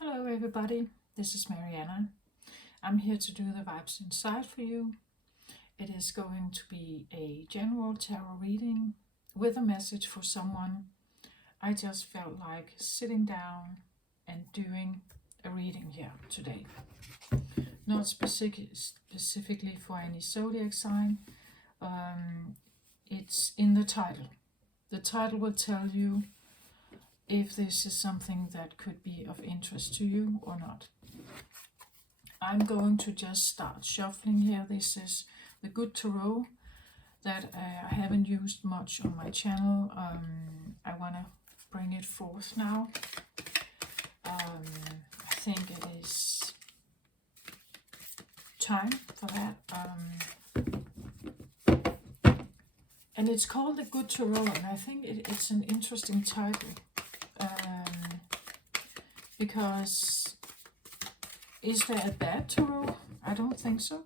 Hello everybody, this is Mariana. I'm here to do the Vibes Inside for you. It is going to be a general tarot reading with a message for someone. I just felt like sitting down and doing a reading here today. Not specifically for any zodiac sign. It's in the title. The title will tell you if this is something that could be of interest to you or not. I'm going to just start shuffling here. This is the Good Tarot that I haven't used much on my channel. I want to bring it forth now. I think it is time for that. And it's called the Good Tarot, and I think it's an interesting title. Because is there a bad tarot? I don't think so.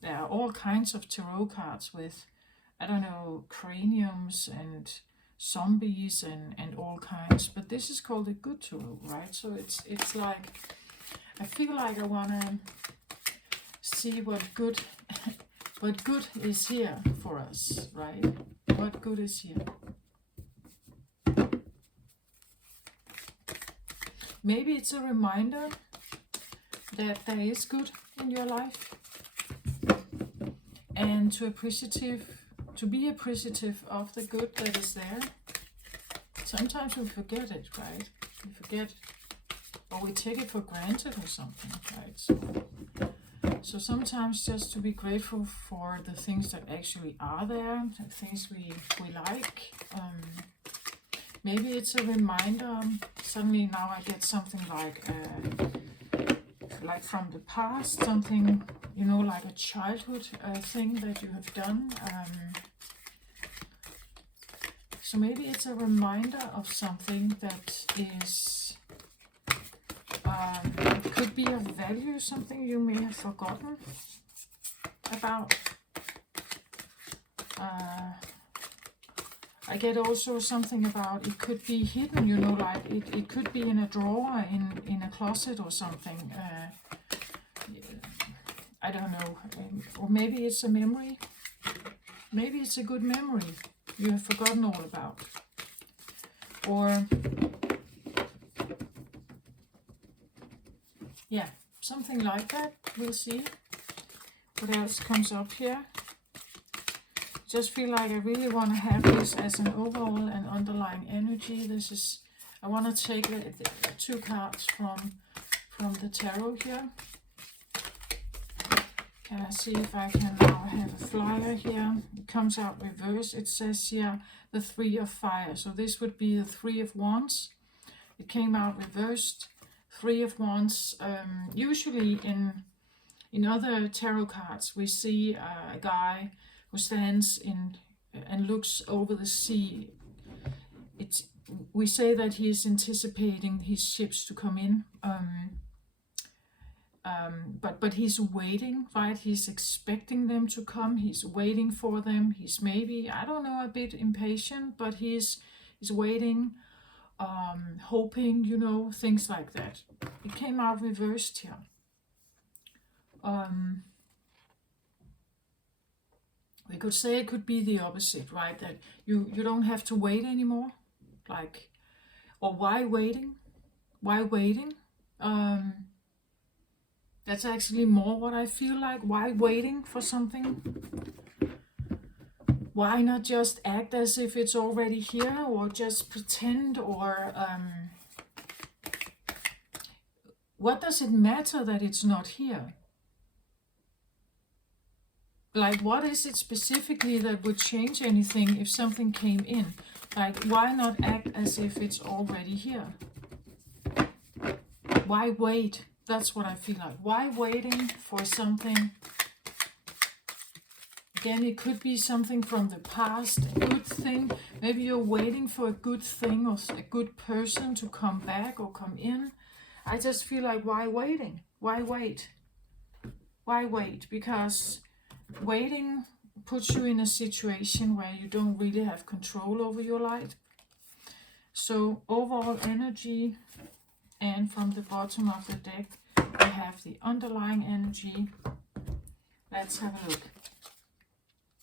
There are all kinds of tarot cards with, I don't know, craniums and zombies and all kinds, but this is called a good tarot, right? So it's like, I feel like I want to see what good is here for us, right? What good is here? Maybe it's a reminder that there is good in your life, and to be appreciative of the good that is there. Sometimes we forget it, right? We forget, or we take it for granted or something, right? So sometimes just to be grateful for the things that actually are there, the things we like. Maybe it's a reminder. Suddenly now I get something like from the past, something, you know, like a childhood thing that you have done. So maybe it's a reminder of something that is, it could be of value, something you may have forgotten about. I get also something about it could be hidden, you know, like it could be in a drawer, in a closet or something. I don't know. Or maybe it's a memory. Maybe it's a good memory you have forgotten all about. Or, yeah, something like that. We'll see what else comes up here. Just feel like I really want to have this as an overall and underlying energy. This is, I want to take the two cards from the tarot here. Can I see if I can now have a flyer here? It comes out reverse. It says here the Three of Fire. So this would be the Three of Wands. It came out reversed. Three of Wands. Usually in other tarot cards we see a guy who stands in and looks over the sea. We say that he is anticipating his ships to come in, but he's waiting, right? He's expecting them to come. He's waiting for them. He's maybe, I don't know, a bit impatient, but he's waiting, hoping, you know, things like that. It came out reversed here. We could say it could be the opposite, right? That you don't have to wait anymore. Like, or why waiting? Why waiting? That's actually more what I feel like. Why waiting for something? Why not just act as if it's already here, or just pretend, or what does it matter that it's not here? Like, what is it specifically that would change anything if something came in? Like, why not act as if it's already here? Why wait? That's what I feel like. Why waiting for something? Again, it could be something from the past, a good thing. Maybe you're waiting for a good thing or a good person to come back or come in. I just feel like, why waiting? Why wait? Why wait? Because waiting puts you in a situation where you don't really have control over your life. So overall energy, And from the bottom of the deck, we have the underlying energy. Let's have a look.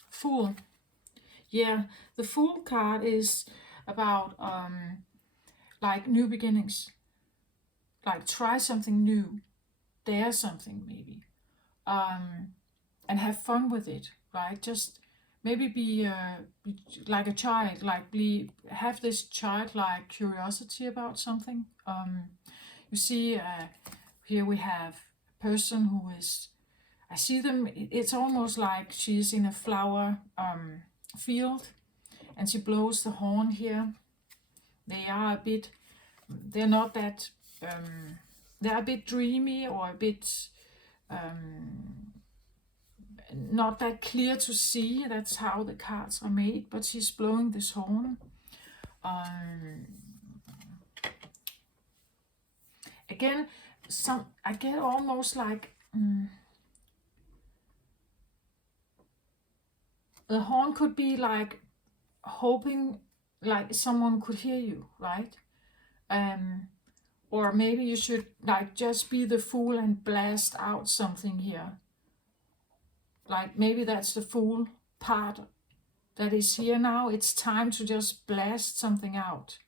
Fool. Yeah, the Fool card is about like new beginnings. Like try something new, dare something maybe, and have fun with it, right? Just maybe be like a child, like have this childlike curiosity about something. You see, here we have a person who is, I see them, it's almost like she's in a flower field, and she blows the horn here. They are a bit, they're not that, they're a bit dreamy or a bit not that clear to see. That's how the cards are made, but she's blowing this horn. Again, I get almost like the horn could be like hoping like someone could hear you, right? Or maybe you should like just be the fool and blast out something here. Like maybe that's the fool part that is here now. It's time to just blast something out,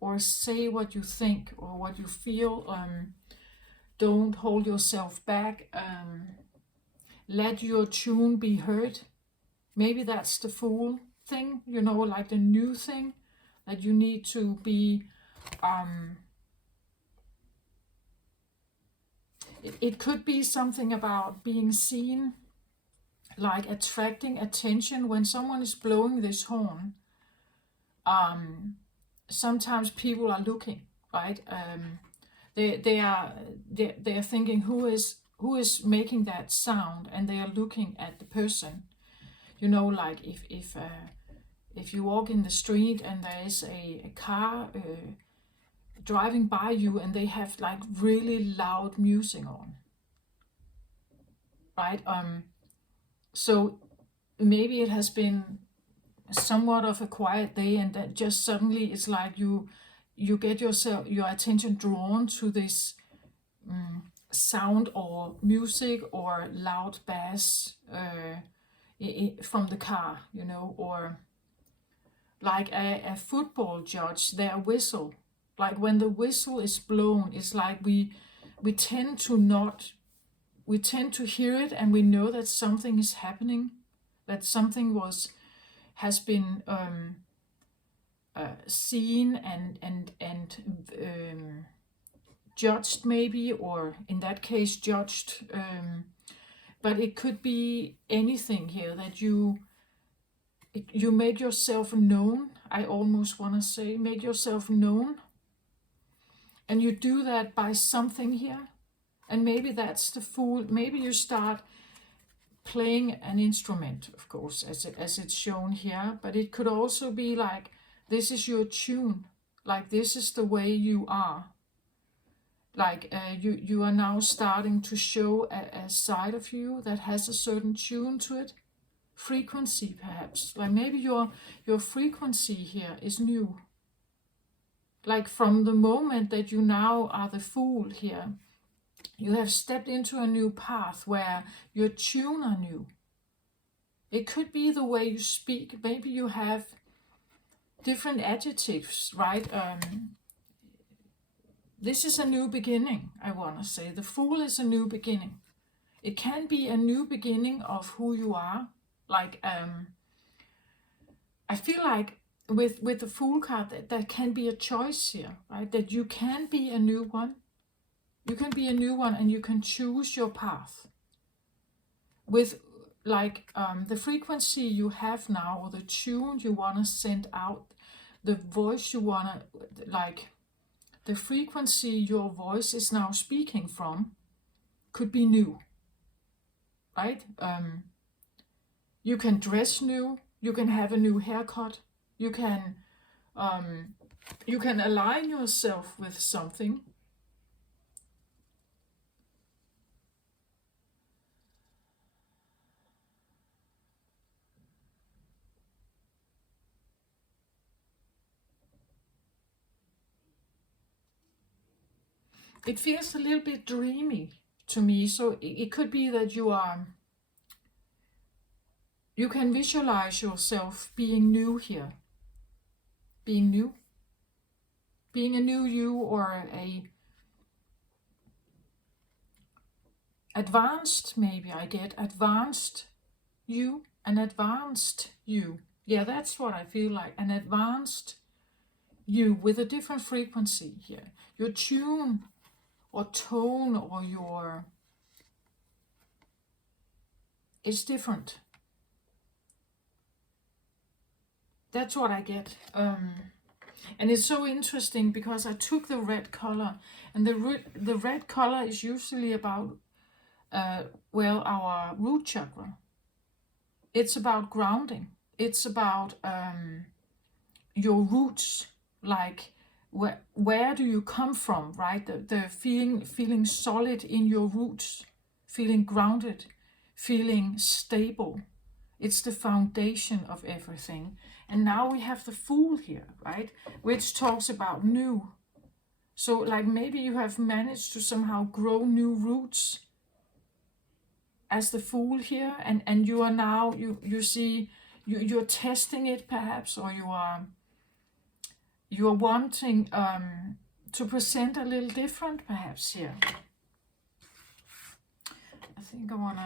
or say what you think or what you feel. Don't hold yourself back. Let your tune be heard. Maybe that's the Fool thing, you know, like the new thing that you need to be. It could be something about being seen, like attracting attention. When someone is blowing this horn, sometimes people are looking, right? They are thinking who is making that sound, and they are looking at the person. You know, like if you walk in the street and there is a car driving by you, and they have like really loud music on, right? So maybe it has been somewhat of a quiet day, and that just suddenly it's like you get your attention drawn to this sound or music or loud bass from the car, you know, or like a football judge, their whistle. Like when the whistle is blown, it's like we tend to not, we tend to hear it, and we know that something is happening, that something has been seen and judged maybe, or in that case judged. But it could be anything here, that you make yourself known. I almost want to say make yourself known, and you do that by something here. And maybe that's the Fool. Maybe you start playing an instrument, of course, as it's shown here, but it could also be like this is your tune, like this is the way you are. Like you are now starting to show a side of you that has a certain tune to it, frequency perhaps. Like maybe your frequency here is new. Like from the moment that you now are the Fool here, you have stepped into a new path where your tune are new. It could be the way you speak. Maybe you have different adjectives, right? This is a new beginning, I want to say. The Fool is a new beginning. It can be a new beginning of who you are. Like, I feel like with the Fool card, that there can be a choice here, right? That you can be a new one. You can be a new one, and you can choose your path. With like the frequency you have now, or the tune you want to send out, the voice you want to, like, the frequency your voice is now speaking from could be new, right? You can dress new, you can have a new haircut, you can align yourself with something. it feels a little bit dreamy to me. So it could be that you can visualize yourself being new here, being new, being a new you, or a advanced, maybe I get advanced you, an advanced you. Yeah, that's what I feel like, an advanced you with a different frequency here. Your tune or tone or your, it's different. That's what I get. And it's so interesting because I took the red color, and the red color is usually about, well, our root chakra. It's about grounding. It's about your roots, like where do you come from, right? The feeling solid in your roots, feeling grounded, feeling stable. It's the foundation of everything. And now we have the Fool here, right? Which talks about new. So like maybe you have managed to somehow grow new roots as the Fool here, and you are now, you see, you're testing it perhaps, or you are wanting to present a little different perhaps here. I think I want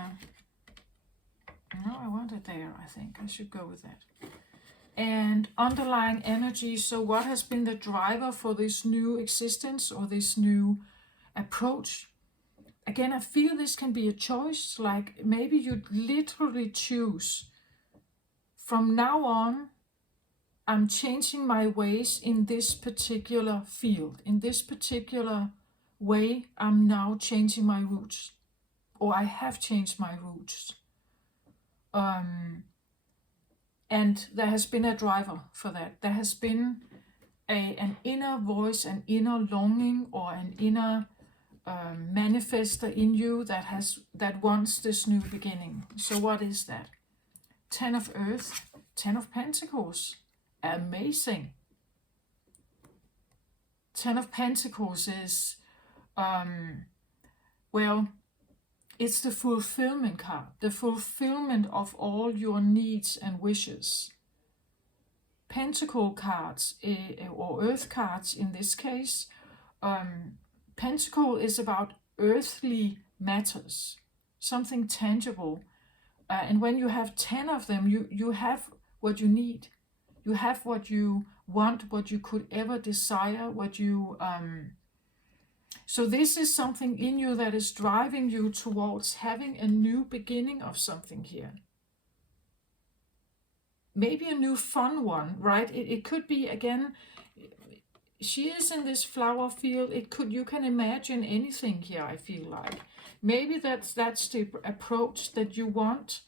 it there. I think I should go with that. And underlying energy, so what has been the driver for this new existence or this new approach? Again, I feel this can be a choice, like maybe you literally choose, from now on, I'm changing my ways in this particular field, in this particular way, I'm now changing my roots, or I have changed my roots. And there has been a driver for that. There has been an inner voice, an inner longing, or an inner manifester in you that wants this new beginning. So what is that? 10 of Earth, 10 of Pentacles. Amazing. 10 of Pentacles is, well, it's the fulfillment card, the fulfillment of all your needs and wishes. Pentacle cards, or Earth cards in this case, Pentacle is about earthly matters, something tangible. And when you have 10 of them, you have what you need. You have what you want, what you could ever desire, what you... So this is something in you that is driving you towards having a new beginning of something here. Maybe a new fun one, right? It could be, again, she is in this flower field. You can imagine anything here, I feel like. Maybe that's the approach that you want,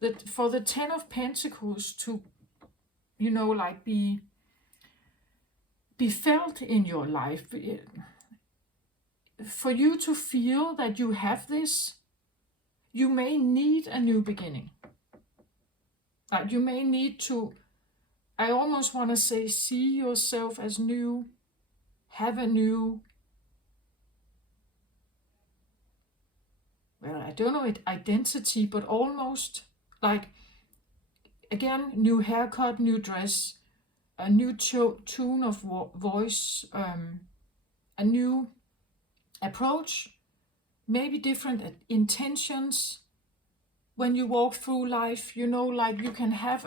that for the 10 of Pentacles to, like be felt in your life. For you to feel that you have this, you may need a new beginning. You may need to, I almost want to say, see yourself as new, have a new, well, I don't know, identity, but almost like, again, new haircut, new dress, a new tune of voice, a new approach, maybe different intentions when you walk through life. Like you can have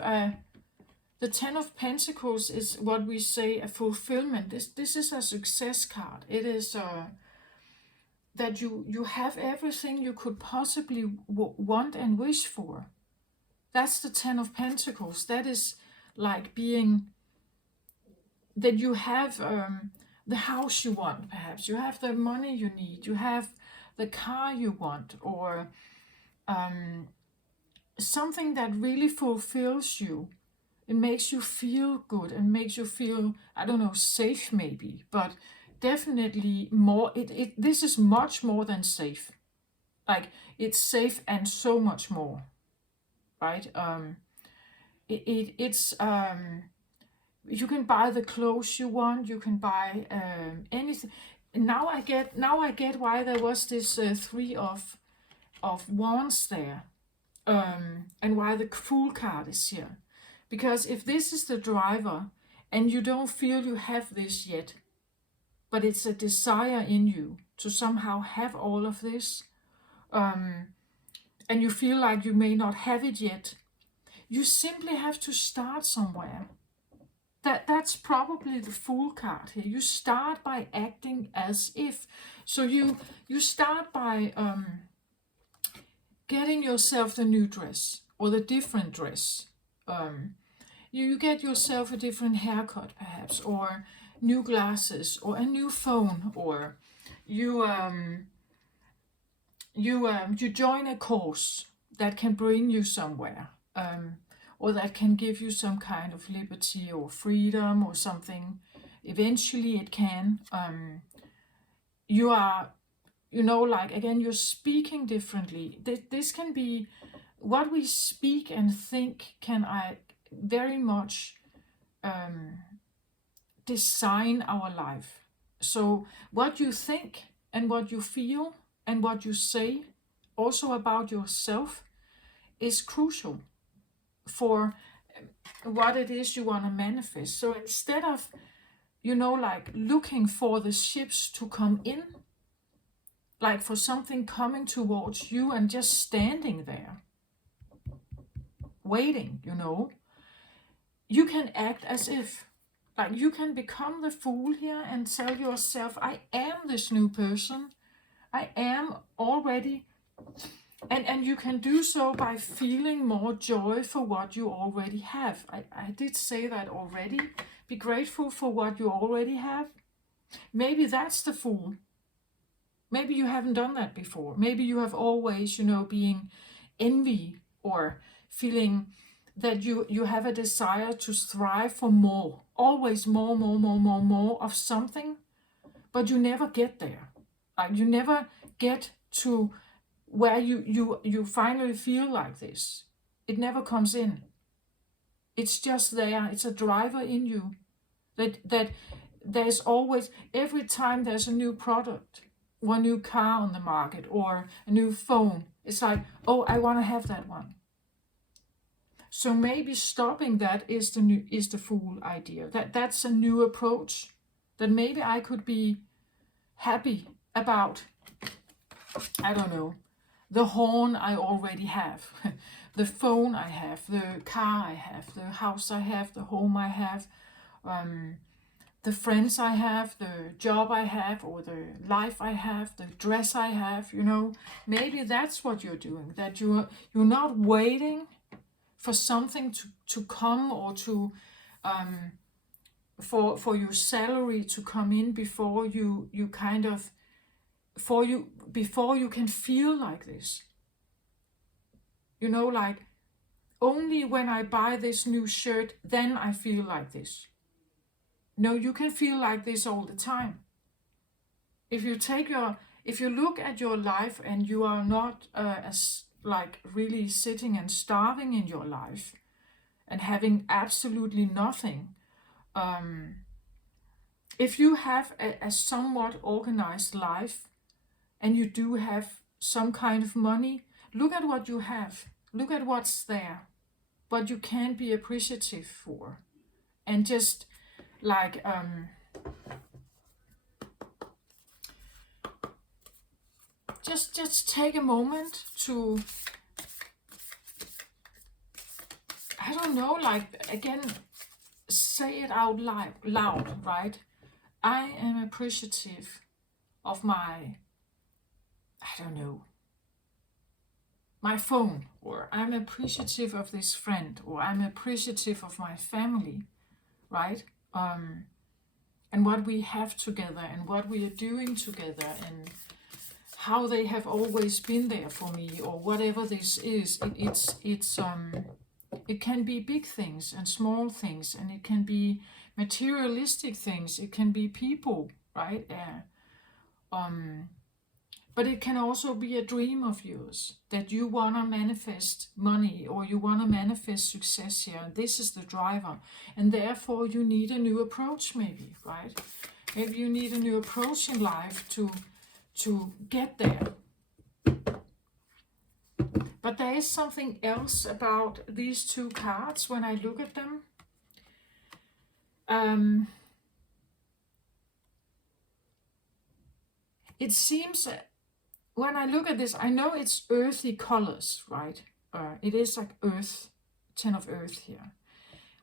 the 10 of Pentacles is what we say a fulfillment. This is a success card. It is that you have everything you could possibly want and wish for. That's the 10 of Pentacles. That is like being, that you have the house you want, perhaps. You have the money you need. You have the car you want, or something that really fulfills you. It makes you feel good and makes you feel, I don't know, safe maybe, but definitely more. This is much more than safe. Like, it's safe and so much more, right? It's you can buy the clothes you want. You can buy anything. now I get why there was this three of wands there, and why the Fool card is here. Because if this is the driver and you don't feel you have this yet, but it's a desire in you to somehow have all of this, and you feel like you may not have it yet, you simply have to start somewhere. That's probably the Fool card here. You start by acting as if. So you start by getting yourself the new dress or the different dress. You get yourself a different haircut perhaps, or new glasses, or a new phone, or you join a course that can bring you somewhere, or that can give you some kind of liberty or freedom or something. Eventually it can. You are, like, again, you're speaking differently. This can be what we speak and think can very much design our life. So what you think and what you feel and what you say also about yourself is crucial for what it is you want to manifest. So instead of, like looking for the ships to come in, like for something coming towards you and just standing there, waiting, you can act as if, like, you can become the Fool here and tell yourself, I am this new person. I am already. And you can do so by feeling more joy for what you already have. I did say that already. Be grateful for what you already have. Maybe that's the Fool. Maybe you haven't done that before. Maybe you have always, being envy or feeling that you have a desire to strive for more. Always more of something. But you never get there. You never get to where you finally feel like this. It never comes in. It's just there. It's a driver in you. That there's always, every time there's a new product, or a new car on the market, or a new phone, it's like, oh, I want to have that one. So maybe stopping that is the Fool idea. That's a new approach. That maybe I could be happy about, I don't know, the horn I already have, the phone I have, the car I have, the house I have, the home I have, the friends I have, the job I have, or the life I have, the dress I have, Maybe that's what you're doing, that you're not waiting for something to come, or to for your salary to come in before you kind of, before you can feel like this. Like, only when I buy this new shirt, then I feel like this. No, you can feel like this all the time. If you look at your life and you are not as like really sitting and starving in your life and having absolutely nothing, if you have a somewhat organized life and you do have some kind of money, look at what you have. Look at what's there, what you can be appreciative for. And just like, just take a moment to, I don't know, like, again, say it out loud, right? I am appreciative of my, I don't know, my phone, or I'm appreciative of this friend, or I'm appreciative of my family, right? And what we have together, and what we are doing together, and how they have always been there for me, or whatever this is. It can be big things and small things, and it can be materialistic things. It can be people, right? But it can also be a dream of yours, that you want to manifest money, or you want to manifest success here. And this is the driver. And therefore you need a new approach maybe, right? Maybe you need a new approach in life to get there. But there is something else about these two cards when I look at them. It seems, when I look at this, I know it's earthy colors, right? It is like earth, 10 of earth here.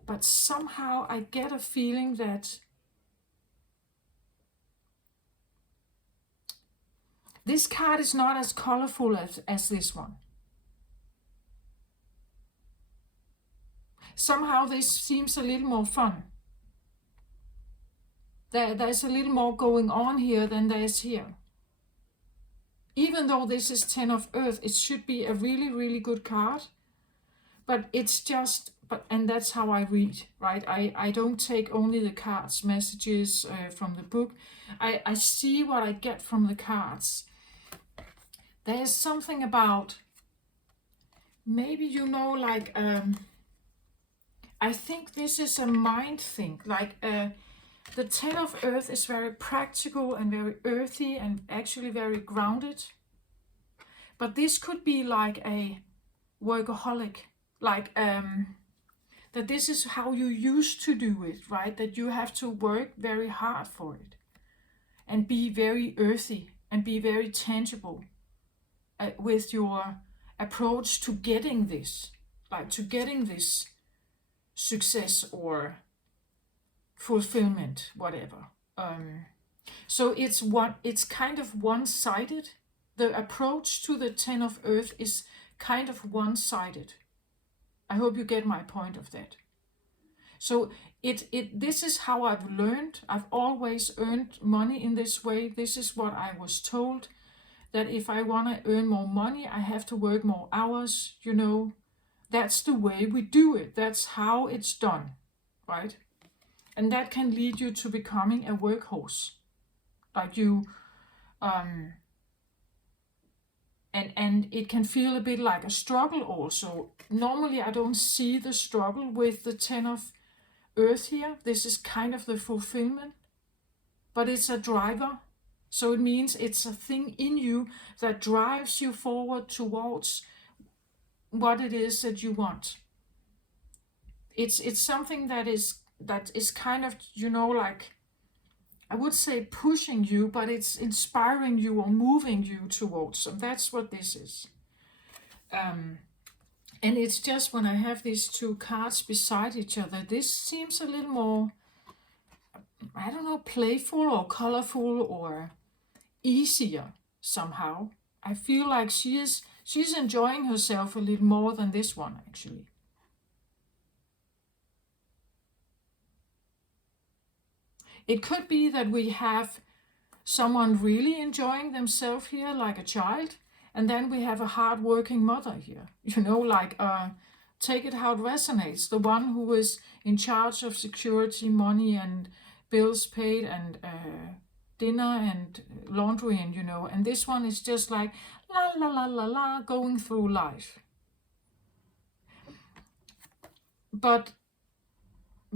But somehow I get a feeling that this card is not as colorful as this one. Somehow this seems a little more fun. There's a little more going on here than there is here. Even though this is 10 of earth, it should be a really, really good card. But it's just, and that's how I read, right? I don't take only the cards, messages from the book. I see what I get from the cards. There's something about, maybe like, I think this is a mind thing. Like, the 10 of earth is very practical and very earthy and actually very grounded. But this could be like a workaholic. Like, that this is how you used to do it, right? That you have to work very hard for it. And be very earthy and be very tangible with your approach to getting this. Like, to getting this success or fulfillment, whatever. So it's kind of one-sided. The approach to the 10 of earth is kind of one-sided. I hope you get my point of that. So this is how I've learned. I've always earned money in this way. This is what I was told, that if I want to earn more money, I have to work more hours, you know. That's the way we do it. That's how it's done, right? And that can lead you to becoming a workhorse. Like you, and it can feel a bit like a struggle also. Normally I don't see the struggle with the 10 of earth here. This is kind of the fulfillment, but it's a driver. So it means it's a thing in you that drives you forward towards what it is that you want. It's something that is kind of, you know, like, I would say pushing you, but it's inspiring you or moving you towards. So that's what this is. And it's just when I have these two cards beside each other, this seems a little more, I don't know, playful or colorful or easier somehow. I feel like she's enjoying herself a little more than this one, actually. It could be that we have someone really enjoying themselves here, like a child, and then we have a hard-working mother here. You know, like, take it how it resonates. The one who is in charge of security, money, and bills paid, and dinner, and laundry, and, you know. And this one is just like, la, la, la, la, la, going through life. But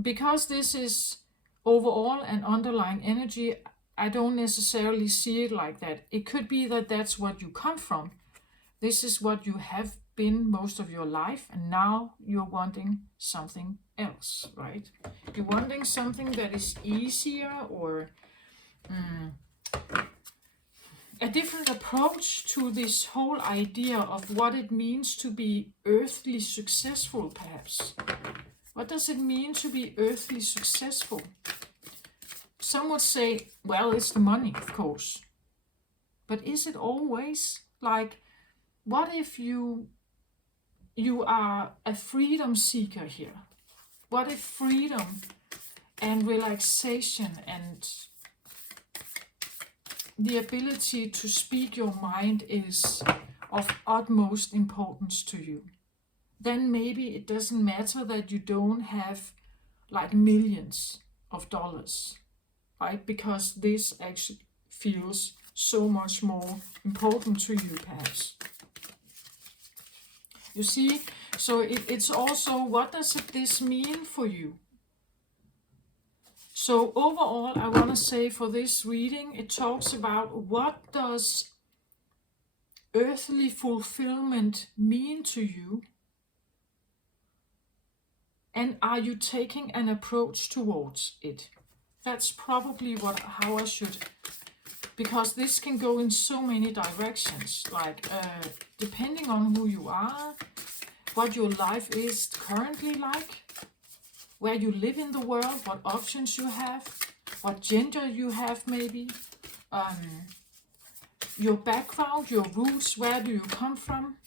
because this is overall and underlying energy, I don't necessarily see it like that. It could be that that's what you come from. This is what you have been most of your life, and now you're wanting something else, right? You're wanting something that is easier, or a different approach to this whole idea of what it means to be earthly successful, perhaps. What does it mean to be earthly successful? Some would say, well, it's the money, of course. But is it always? Like, what if you are a freedom seeker here? What if freedom and relaxation and the ability to speak your mind is of utmost importance to you? Then maybe it doesn't matter that you don't have like millions of dollars, right? Because this actually feels so much more important to you, perhaps. You see, so it's also, what does this mean for you? So overall, I want to say for this reading, it talks about what does earthly fulfillment mean to you, and are you taking an approach towards it? That's probably how I should, because this can go in so many directions, like depending on who you are, what your life is currently like, where you live in the world, what options you have, what gender you have maybe, your background, your roots, where do you come from,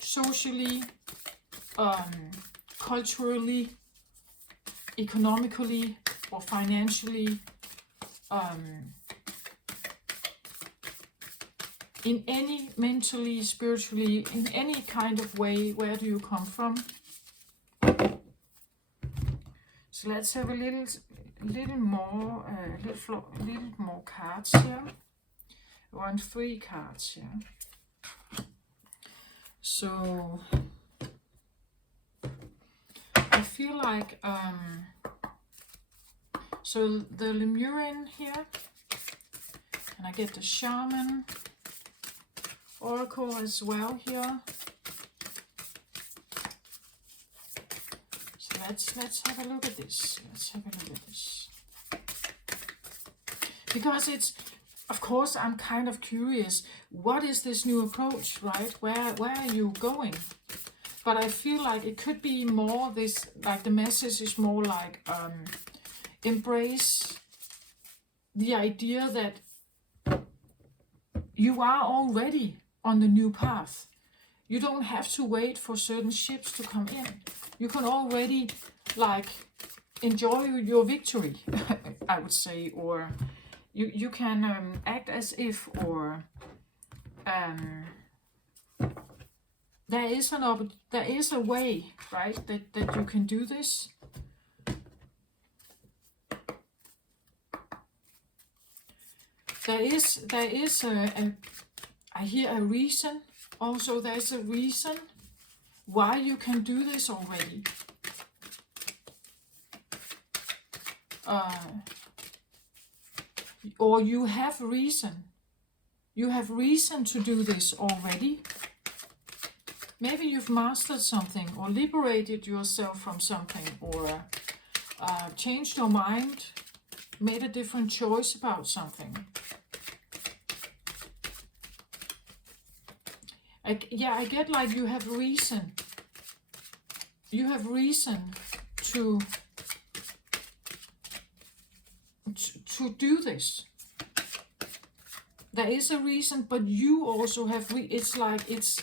socially, culturally, economically, or financially, in any mentally, spiritually, in any kind of way, where do you come from? So let's have a little more cards here. I want 3 cards here. So I feel like so the Lemurian here, and I get the Shaman Oracle as well here. So let's have a look at this. Because it's, of course, I'm kind of curious. What is this new approach, right? Where are you going? But I feel like it could be more this, like the message is more like embrace the idea that you are already on the new path. You don't have to wait for certain ships to come in. You can already like enjoy your victory, I would say, or you can act as if, or there is a way, right, that you can do this. There is I hear a reason. Also, there's a reason why you can do this already. Or you have reason. You have reason to do this already. Maybe you've mastered something, or liberated yourself from something, or changed your mind, made a different choice about something. I get like you have reason. You have reason to do this. There is a reason, but you also have it's like it's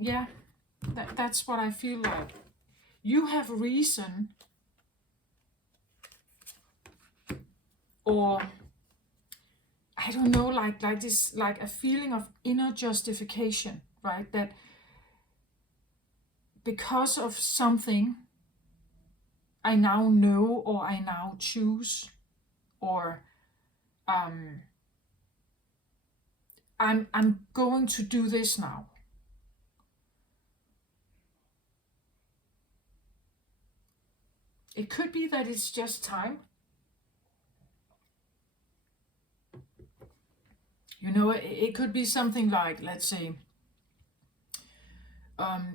yeah, that's what I feel like. You have reason, or I don't know, like this, like a feeling of inner justification, right? That because of something I now know, or I now choose, or I'm going to do this now. It could be that it's just time. You know, it could be something like, let's say,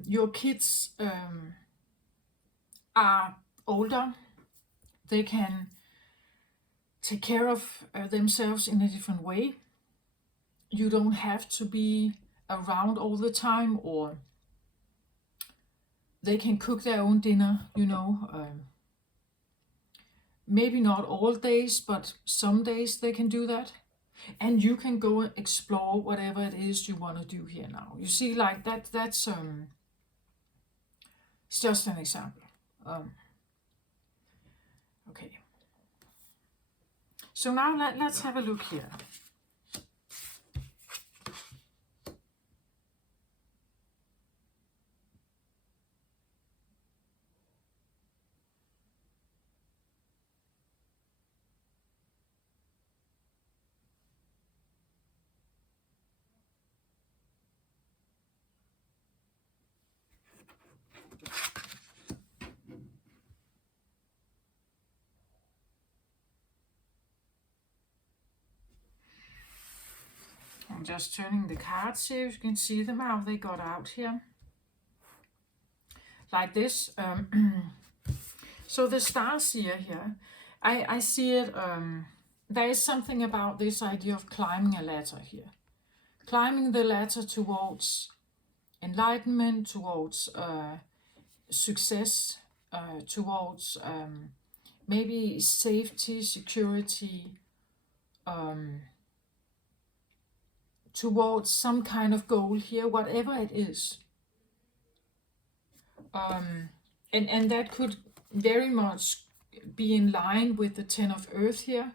your kids are older. They can take care of themselves in a different way. You don't have to be around all the time, or they can cook their own dinner, you know. Maybe not all days, but some days they can do that. And you can go and explore whatever it is you want to do here now. You see, like that's it's just an example. Okay. So now let's have a look here. I'm just turning the cards here. You can see them how they got out here. Like this. So the star seer here, I see it, there is something about this idea of climbing a ladder here. Climbing the ladder towards enlightenment, towards success, towards maybe safety, security, towards some kind of goal here, whatever it is. And that could very much be in line with the Ten of Earth here,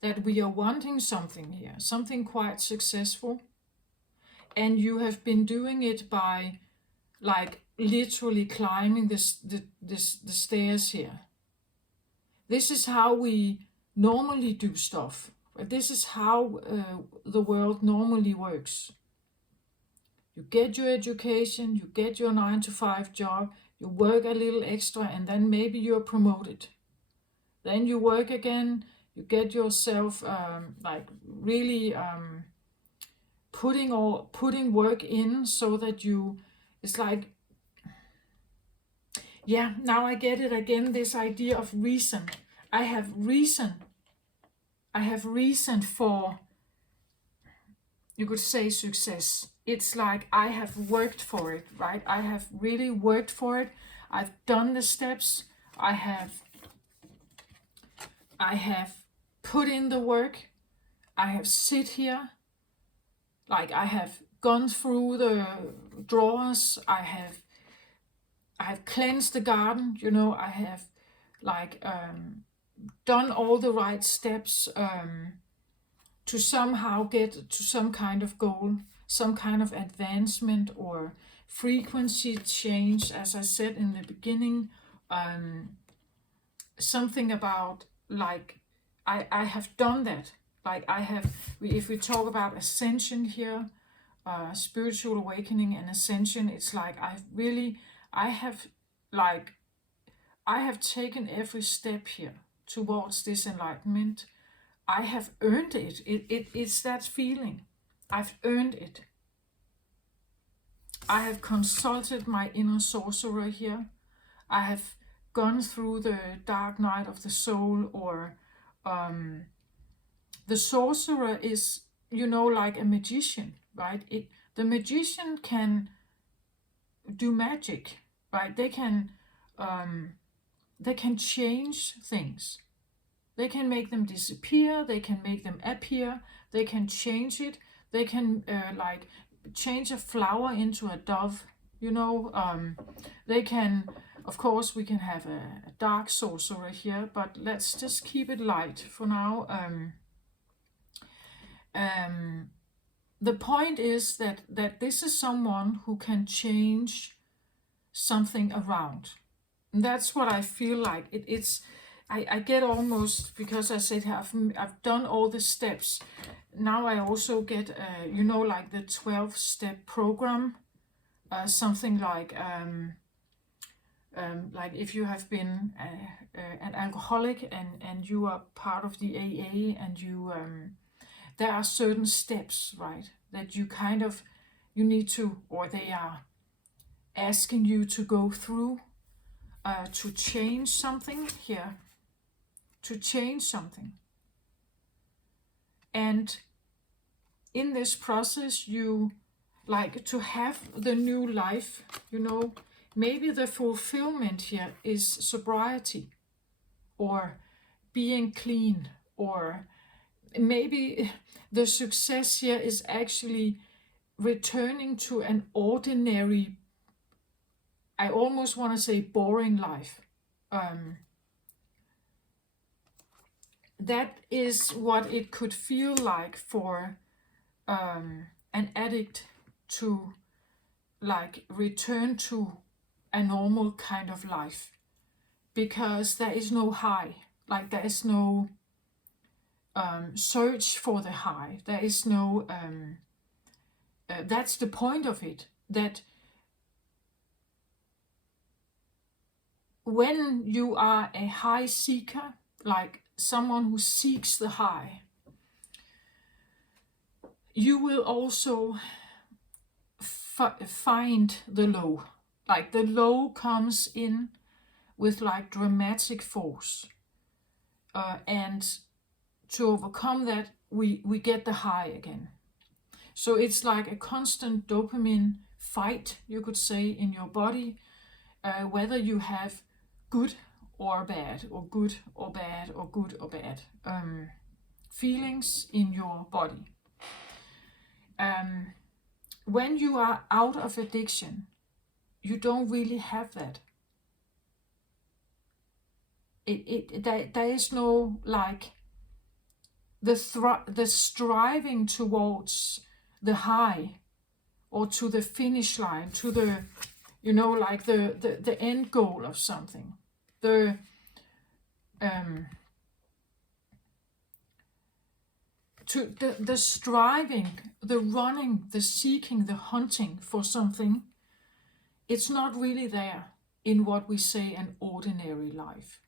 that we are wanting something here, something quite successful, and you have been doing it by like literally climbing the stairs here. This is how we normally do stuff. This is how the world normally works. You get your education, you get your 9-to-5 job, you work a little extra, and then maybe you're promoted. Then you work again, you get yourself like really putting work in so that you, it's like, yeah, now I get it again, this idea of reason. I have reason for, you could say, success. It's like I have worked for it, right? I have really worked for it. I've done the steps. I have put in the work. I have sit here. Like I have gone through the drawers. I have cleansed the garden. You know, I have like done all the right steps to somehow get to some kind of goal, some kind of advancement or frequency change, as I said in the beginning. Something about like I have done that. Like I have, if we talk about ascension here, spiritual awakening and ascension, it's like I have taken every step here towards this enlightenment. I have earned it. It's that feeling. I've earned it. I have consulted my inner sorcerer here. I have gone through the dark night of the soul, or the sorcerer is, you know, like a magician, right? The magician can do magic, right? They can change things. They can make them disappear. They can make them appear. They can change it. They can like change a flower into a dove. You know, they can. Of course, we can have a dark sorcerer here, but let's just keep it light for now. The point is that this is someone who can change something around. And that's what I feel like. I get almost, because I said I've done all the steps. Now I also get, you know, like the 12-step program, something like if you have been an alcoholic and you are part of the AA, and you there are certain steps, right, that you kind of, you need to, or they are asking you to go through to change something here, to change something. And in this process, you like to have the new life, you know, maybe the fulfillment here is sobriety, or being clean, or maybe the success here is actually returning to an ordinary, I almost want to say boring life. That is what it could feel like for an addict to like return to a normal kind of life, because there is no high, like there is no search for the high. There is no that's the point of it, that when you are a high seeker, like someone who seeks the high, you will also find the low. Like the low comes in with like dramatic force. And to overcome that, we get the high again. So it's like a constant dopamine fight, you could say, in your body, whether you have good or bad, or good or bad, or good or bad feelings in your body. When you are out of addiction, you don't really have that. There is no like the striving towards the high or to the finish line, to the, like the end goal of something. The the striving, the running, the seeking, the hunting for something, it's not really there in what we say an ordinary life.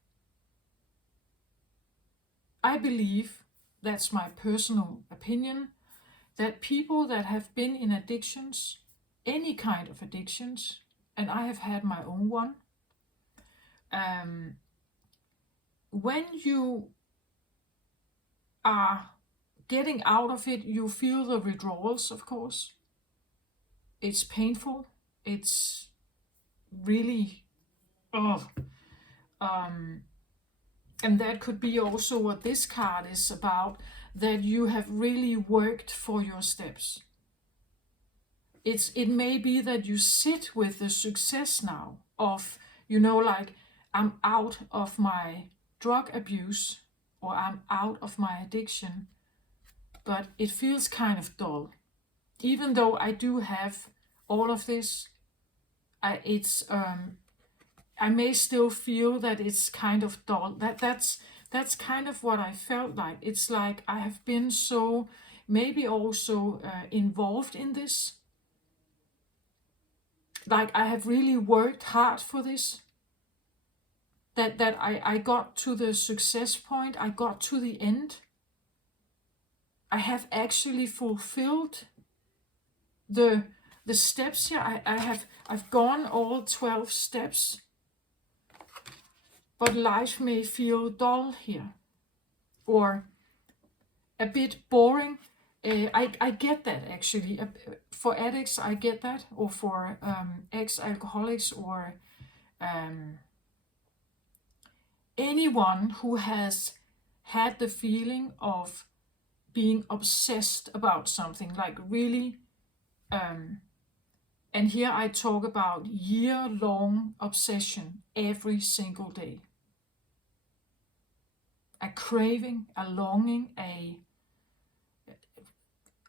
I believe, that's my personal opinion, that people that have been in addictions, any kind of addictions, and I have had my own one, when you are getting out of it, you feel the withdrawals, of course. It's painful. It's really, and that could be also what this card is about, that you have really worked for your steps. It may be that you sit with the success now of, like, I'm out of my drug abuse, or I'm out of my addiction, but it feels kind of dull. Even though I do have all of this, I may still feel that it's kind of dull. That's kind of what I felt like. It's like I have been so maybe also involved in this. Like I have really worked hard for this. That I got to the success point. I got to the end. I have actually fulfilled the steps here. I've gone all 12 steps. But life may feel dull here, or a bit boring. I get that actually. For addicts, I get that, or for ex-alcoholics, or anyone who has had the feeling of being obsessed about something, like really. And here I talk about year-long obsession every single day. A craving, a longing,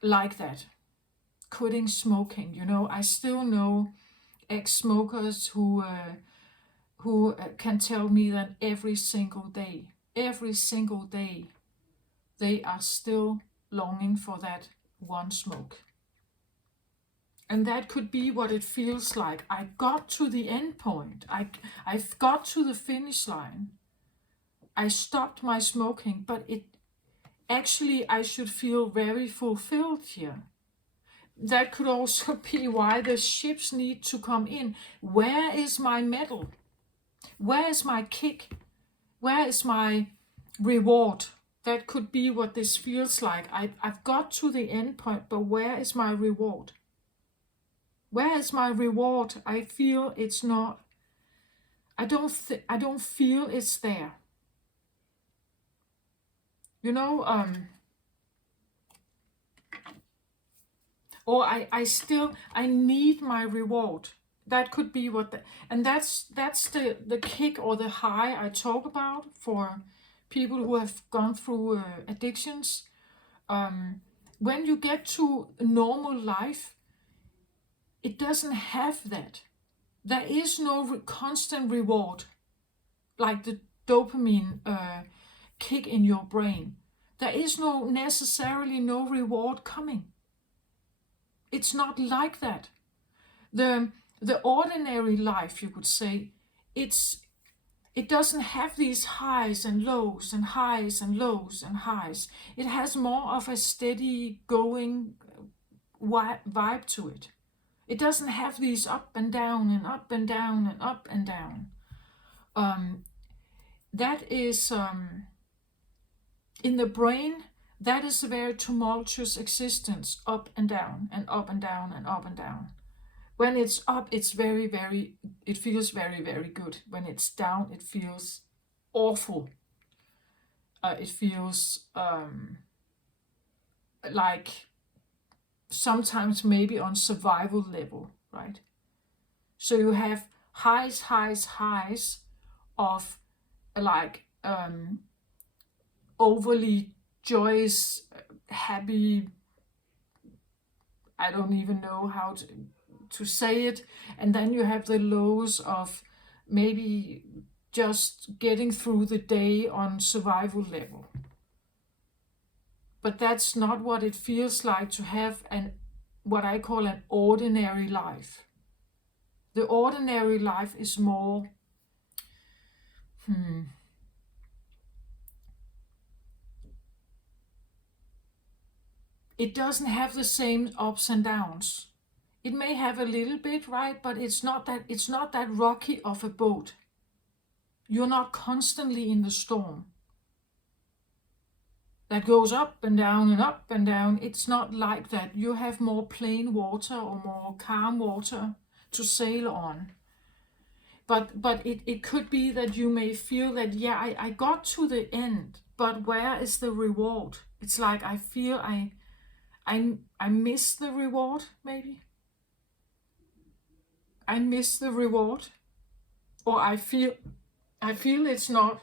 like that. Quitting smoking, I still know ex-smokers who can tell me that every single day, they are still longing for that one smoke. And that could be what it feels like. I got to the end point. I've got to the finish line. I stopped my smoking, but I should feel very fulfilled here. That could also be why the ships need to come in. Where is my medal? Where is my kick? Where is my reward? That could be what this feels like. I've got to the end point, but where is my reward? Where is my reward? I feel it's not. I don't feel it's there. Or I need my reward. That could be and that's the kick or the high I talk about for people who have gone through addictions. When you get to normal life, it doesn't have that. There is no constant reward, like the dopamine kick in your brain. There is necessarily no reward coming. It's not like that. The ordinary life, you could say, it doesn't have these highs and lows and highs and lows and highs. It has more of a steady going vibe to it. It doesn't have these up and down and up and down and up and down. That is, in the brain, that is a very tumultuous existence, up and down and up and down and up and down. When it's up, it's very, very, it feels very, very good. When it's down, it feels awful. It feels like sometimes maybe on survival level, right? So you have highs of like overly joyous, happy, I don't even know how to say it. And then you have the lows of maybe just getting through the day on survival level. But that's not what it feels like to have what I call an ordinary life. The ordinary life is more, it doesn't have the same ups and downs. It may have a little bit, right? But it's not that rocky of a boat. You're not constantly in the storm that goes up and down and up and down. It's not like that. You have more plain water or more calm water to sail on. But it could be that you may feel that, yeah, I got to the end, but where is the reward? It's like I feel I miss the reward, maybe. I miss the reward. Or I feel it's not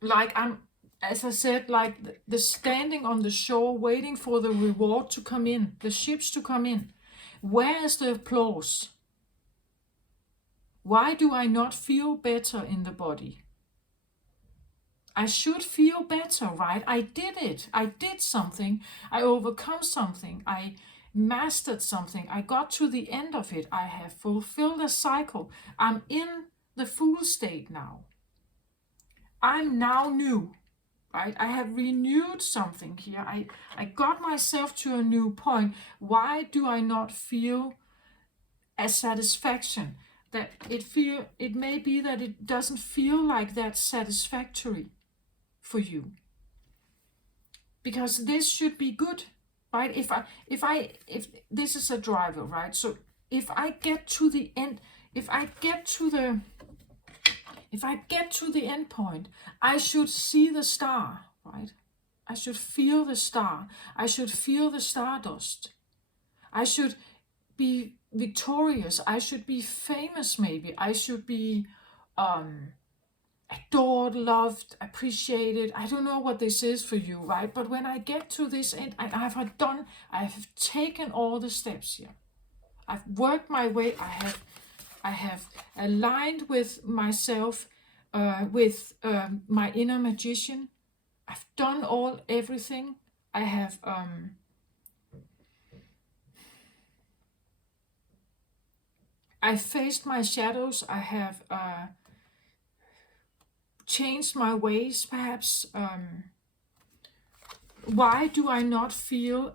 like as I said, like the standing on the shore waiting for the reward to come in, the ships to come in. Where is the applause? Why do I not feel better in the body? I should feel better, right? I did it. I did something. I overcome something. I mastered something. I got to the end of it. I have fulfilled a cycle. I'm in the Fool state now. I'm now new, right? I have renewed something here. I got myself to a new point. Why do I not feel a satisfaction? That it may be that it doesn't feel like that satisfactory for you. Because this should be good, right? If this is a driver, right? So if I get to the end, if I get to the end point, I should see the star, right? I should feel the star. I should feel the stardust. I should be victorious. I should be famous, maybe. I should be adored, loved, appreciated. I don't know what this is for you, right? But when I get to this end, I have taken all the steps here. I've worked my way. I have aligned with myself, with my inner magician. I've done everything. I have I faced my shadows. I have changed my ways, perhaps. Why do I not feel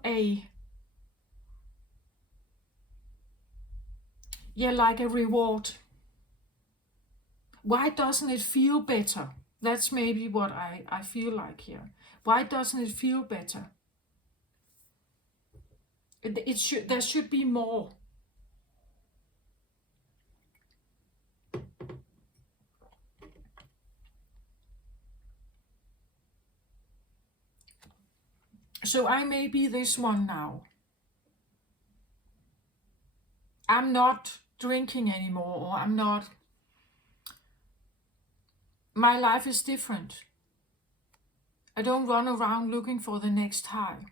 like a reward? Why doesn't it feel better? That's maybe what I feel like here. Why doesn't it feel better? There should be more. So I may be this one now. I'm not drinking anymore, or I'm not. My life is different. I don't run around looking for the next high.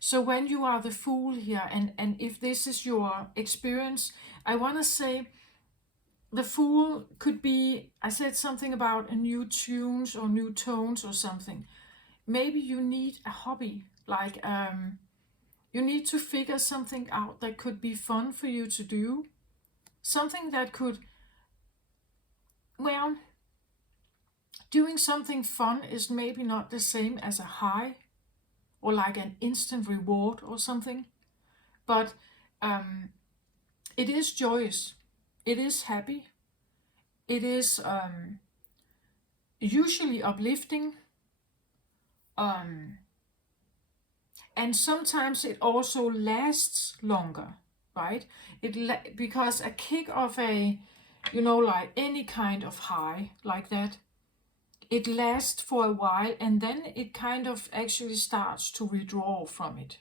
So when you are the Fool here, and if this is your experience, I want to say the Fool could be, I said something about a new tunes or new tones or something. Maybe you need a hobby, like you need to figure something out that could be fun for you to do. Something that could, well, Doing something fun is maybe not the same as a high or like an instant reward or something, but it is joyous, it is happy, it is usually uplifting, um, and sometimes it also lasts longer, right? Because a kick of a, like any kind of high like that, it lasts for a while and then it kind of actually starts to withdraw from it.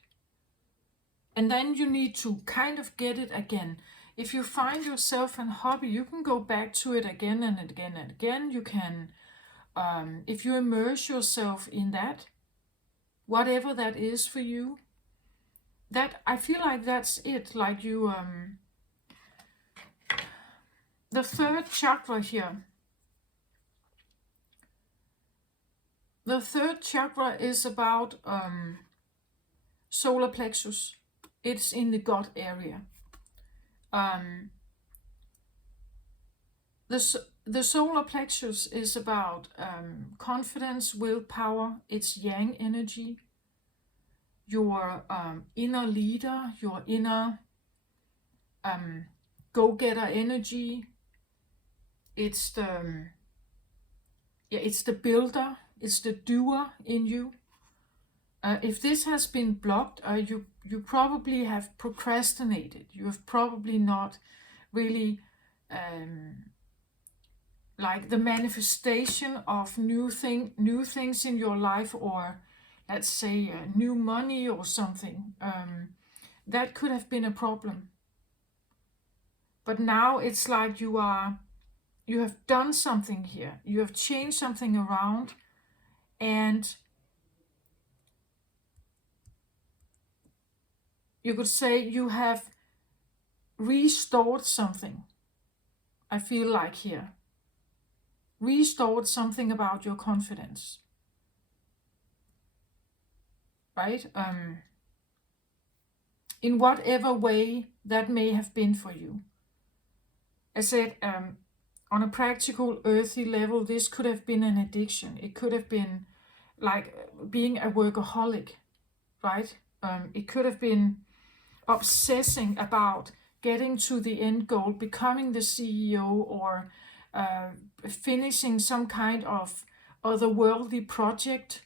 And then you need to kind of get it again. If you find yourself in a hobby, you can go back to it again and again and again. You can, if you immerse yourself in that, whatever that is for you, that I feel like that's it. Like you, the third chakra here. The third chakra is about solar plexus. It's in the gut area. The solar plexus is about confidence, willpower. It's yang energy. Your inner leader, your inner go-getter energy. It's the builder. It's the doer in you. If this has been blocked, you probably have procrastinated. You have probably not really like the manifestation of new things in your life, or let's say new money or something. That could have been a problem. But now it's like you have done something here. You have changed something around, and you could say you have restored something. I feel like here. Restored something about your confidence. Right? In whatever way that may have been for you. I said, on a practical, earthy level, this could have been an addiction. It could have been like being a workaholic, right? It could have been obsessing about getting to the end goal, becoming the CEO, or finishing some kind of otherworldly project.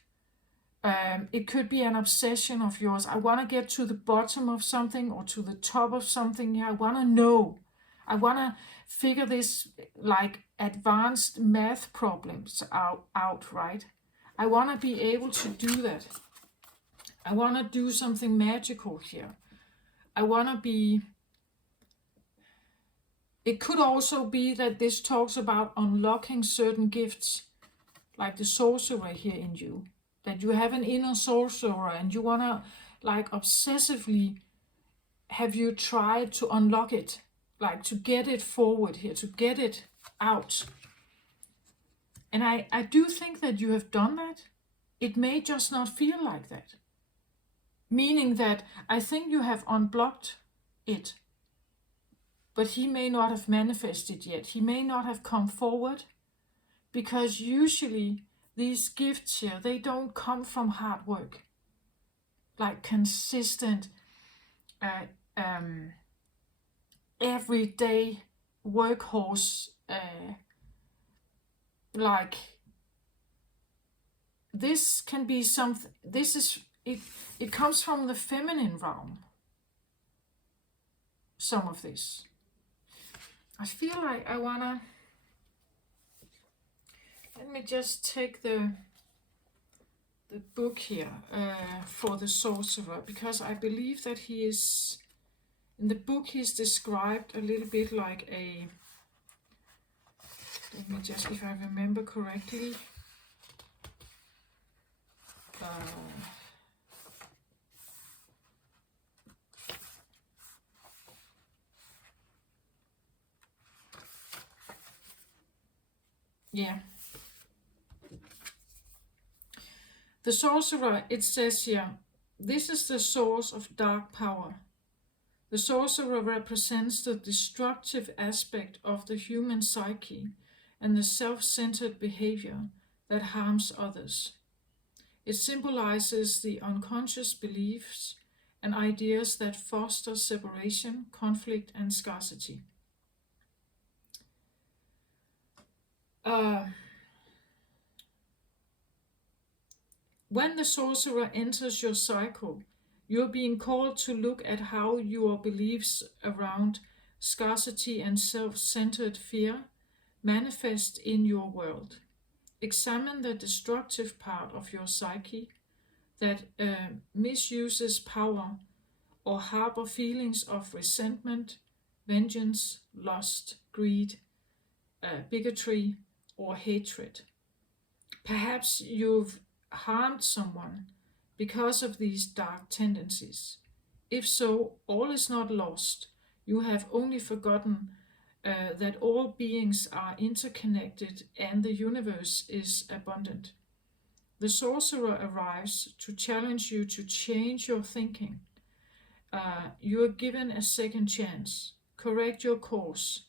It could be an obsession of yours. I want to get to the bottom of something or to the top of something. I want to know. I want to figure this like advanced math problems out, right? I want to be able to do that. I want to do something magical here. I want to be... It could also be that this talks about unlocking certain gifts, like the sorcerer here in you. That you have an inner sorcerer and you want to like obsessively, have you tried to unlock it? Like to get it forward here, to get it out. And I do think that you have done that. It may just not feel like that. Meaning that I think you have unblocked it. But he may not have manifested yet. He may not have come forward. Because usually these gifts here, they don't come from hard work. Like consistent, everyday workhorse, like this can be something. This is it. It comes from the feminine realm. Some of this, I feel like I wanna. Let me just take the book here for the sorcerer, because I believe that he is, in the book he's described a little bit like a, let me just, if I remember correctly, yeah. The sorcerer, it says here, this is the source of dark power. The sorcerer represents the destructive aspect of the human psyche and the self-centered behavior that harms others. It symbolizes the unconscious beliefs and ideas that foster separation, conflict, and scarcity. When the sorcerer enters your cycle, you're being called to look at how your beliefs around scarcity and self-centered fear manifest in your world. Examine the destructive part of your psyche that misuses power or harbor feelings of resentment, vengeance, lust, greed, bigotry, or hatred. Perhaps you've harmed someone because of these dark tendencies. If so, all is not lost. You have only forgotten that all beings are interconnected and the universe is abundant. The sorcerer arrives to challenge you to change your thinking. You are given a second chance. Correct your course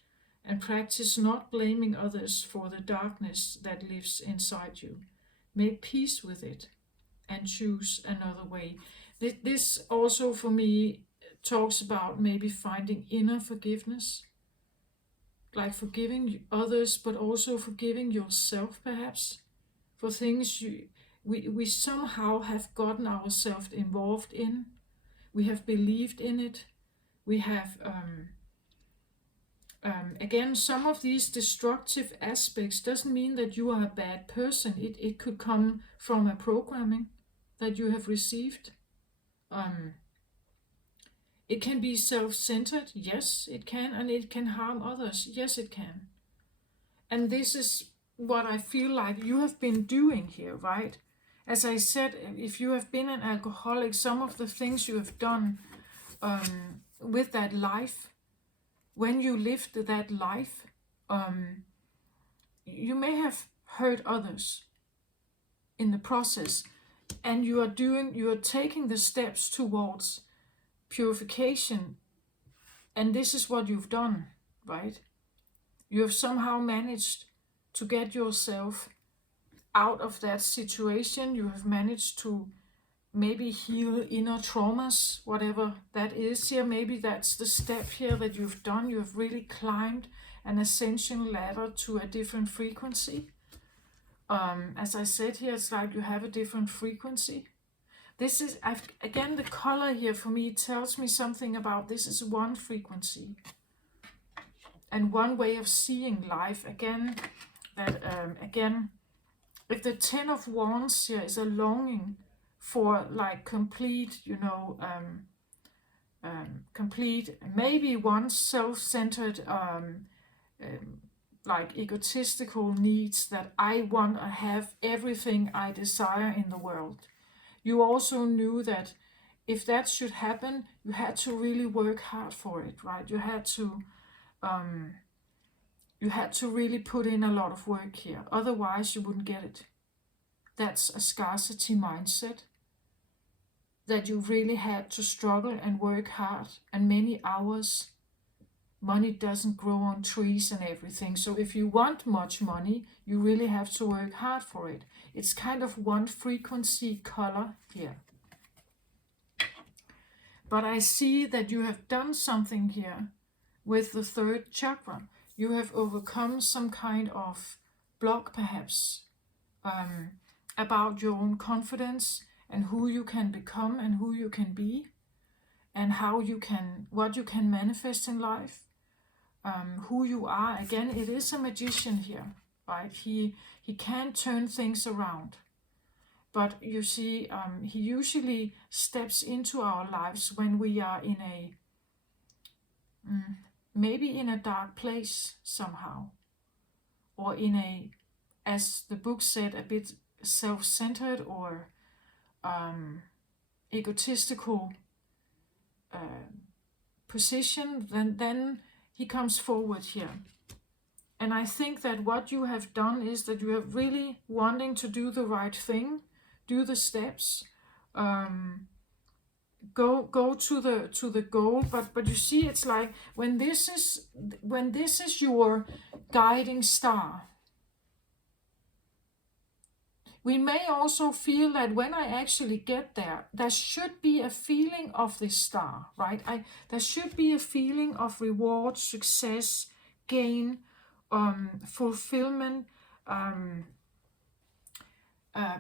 and practice not blaming others for the darkness that lives inside you. Make peace with it and choose another way. This also for me talks about maybe finding inner forgiveness, like forgiving others, but also forgiving yourself perhaps for things we somehow have gotten ourselves involved in. We have believed in it. We have, again, some of these destructive aspects doesn't mean that you are a bad person. It could come from a programming that you have received. It can be self-centered, yes, it can, and it can harm others, yes, it can. And this is what I feel like you have been doing here, right? As I said, if you have been an alcoholic, some of the things you have done with that life, when you lived that life, you may have hurt others in the process, and you are taking the steps towards purification, and this is what you've done, right? You have somehow managed to get yourself out of that situation. You have managed to maybe heal inner traumas, whatever that is here. Maybe that's the step here that you've done. You have really climbed an ascension ladder to a different frequency. As I said here, it's like you have a different frequency. This is, again, the color here for me tells me something about this is one frequency and one way of seeing life. Again, that again, if the Ten of Wands here is a longing for like complete, complete, maybe one self-centered, like egotistical needs that I want to have everything I desire in the world. You also knew that if that should happen, you had to really work hard for it, right? You had to really put in a lot of work here. Otherwise, you wouldn't get it. That's a scarcity mindset, that you really had to struggle and work hard and many hours. Money doesn't grow on trees and everything. So if you want much money, you really have to work hard for it. It's kind of one frequency color here. But I see that you have done something here with the third chakra. You have overcome some kind of block perhaps about your own confidence and who you can become and who you can be and what you can manifest in life. Who you are. Again, it is a magician here, right? He can turn things around, but you see, he usually steps into our lives when we are in a maybe in a dark place somehow, or in a, as the book said, a bit self-centered or egotistical position. Then he comes forward here. And I think that what you have done is that you have really wanting to do the right thing, do the steps, go to the goal. But you see, it's like when this is your guiding star, we may also feel that when I actually get there, there should be a feeling of this star, right? There should be a feeling of reward, success, gain, fulfillment,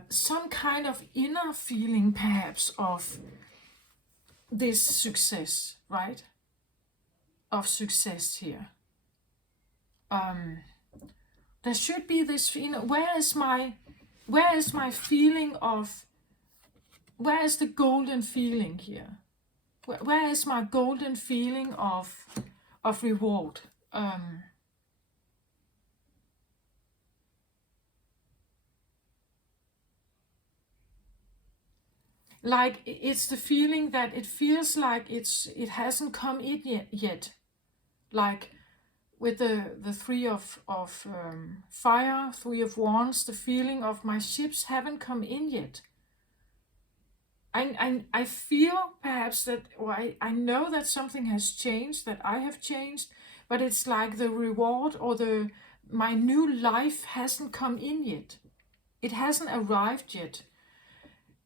some kind of inner feeling perhaps of this success, right? Of success here. There should be this feeling. Where is my feeling of, where is the golden feeling here? Where is my golden feeling of reward? Like it's the feeling that it feels like it hasn't come in yet. Like with the three of fire, 3 of wands, the feeling of my ships haven't come in yet. I feel perhaps that, or I know that something has changed, that I have changed, but it's like the reward or my new life hasn't come in yet. It hasn't arrived yet.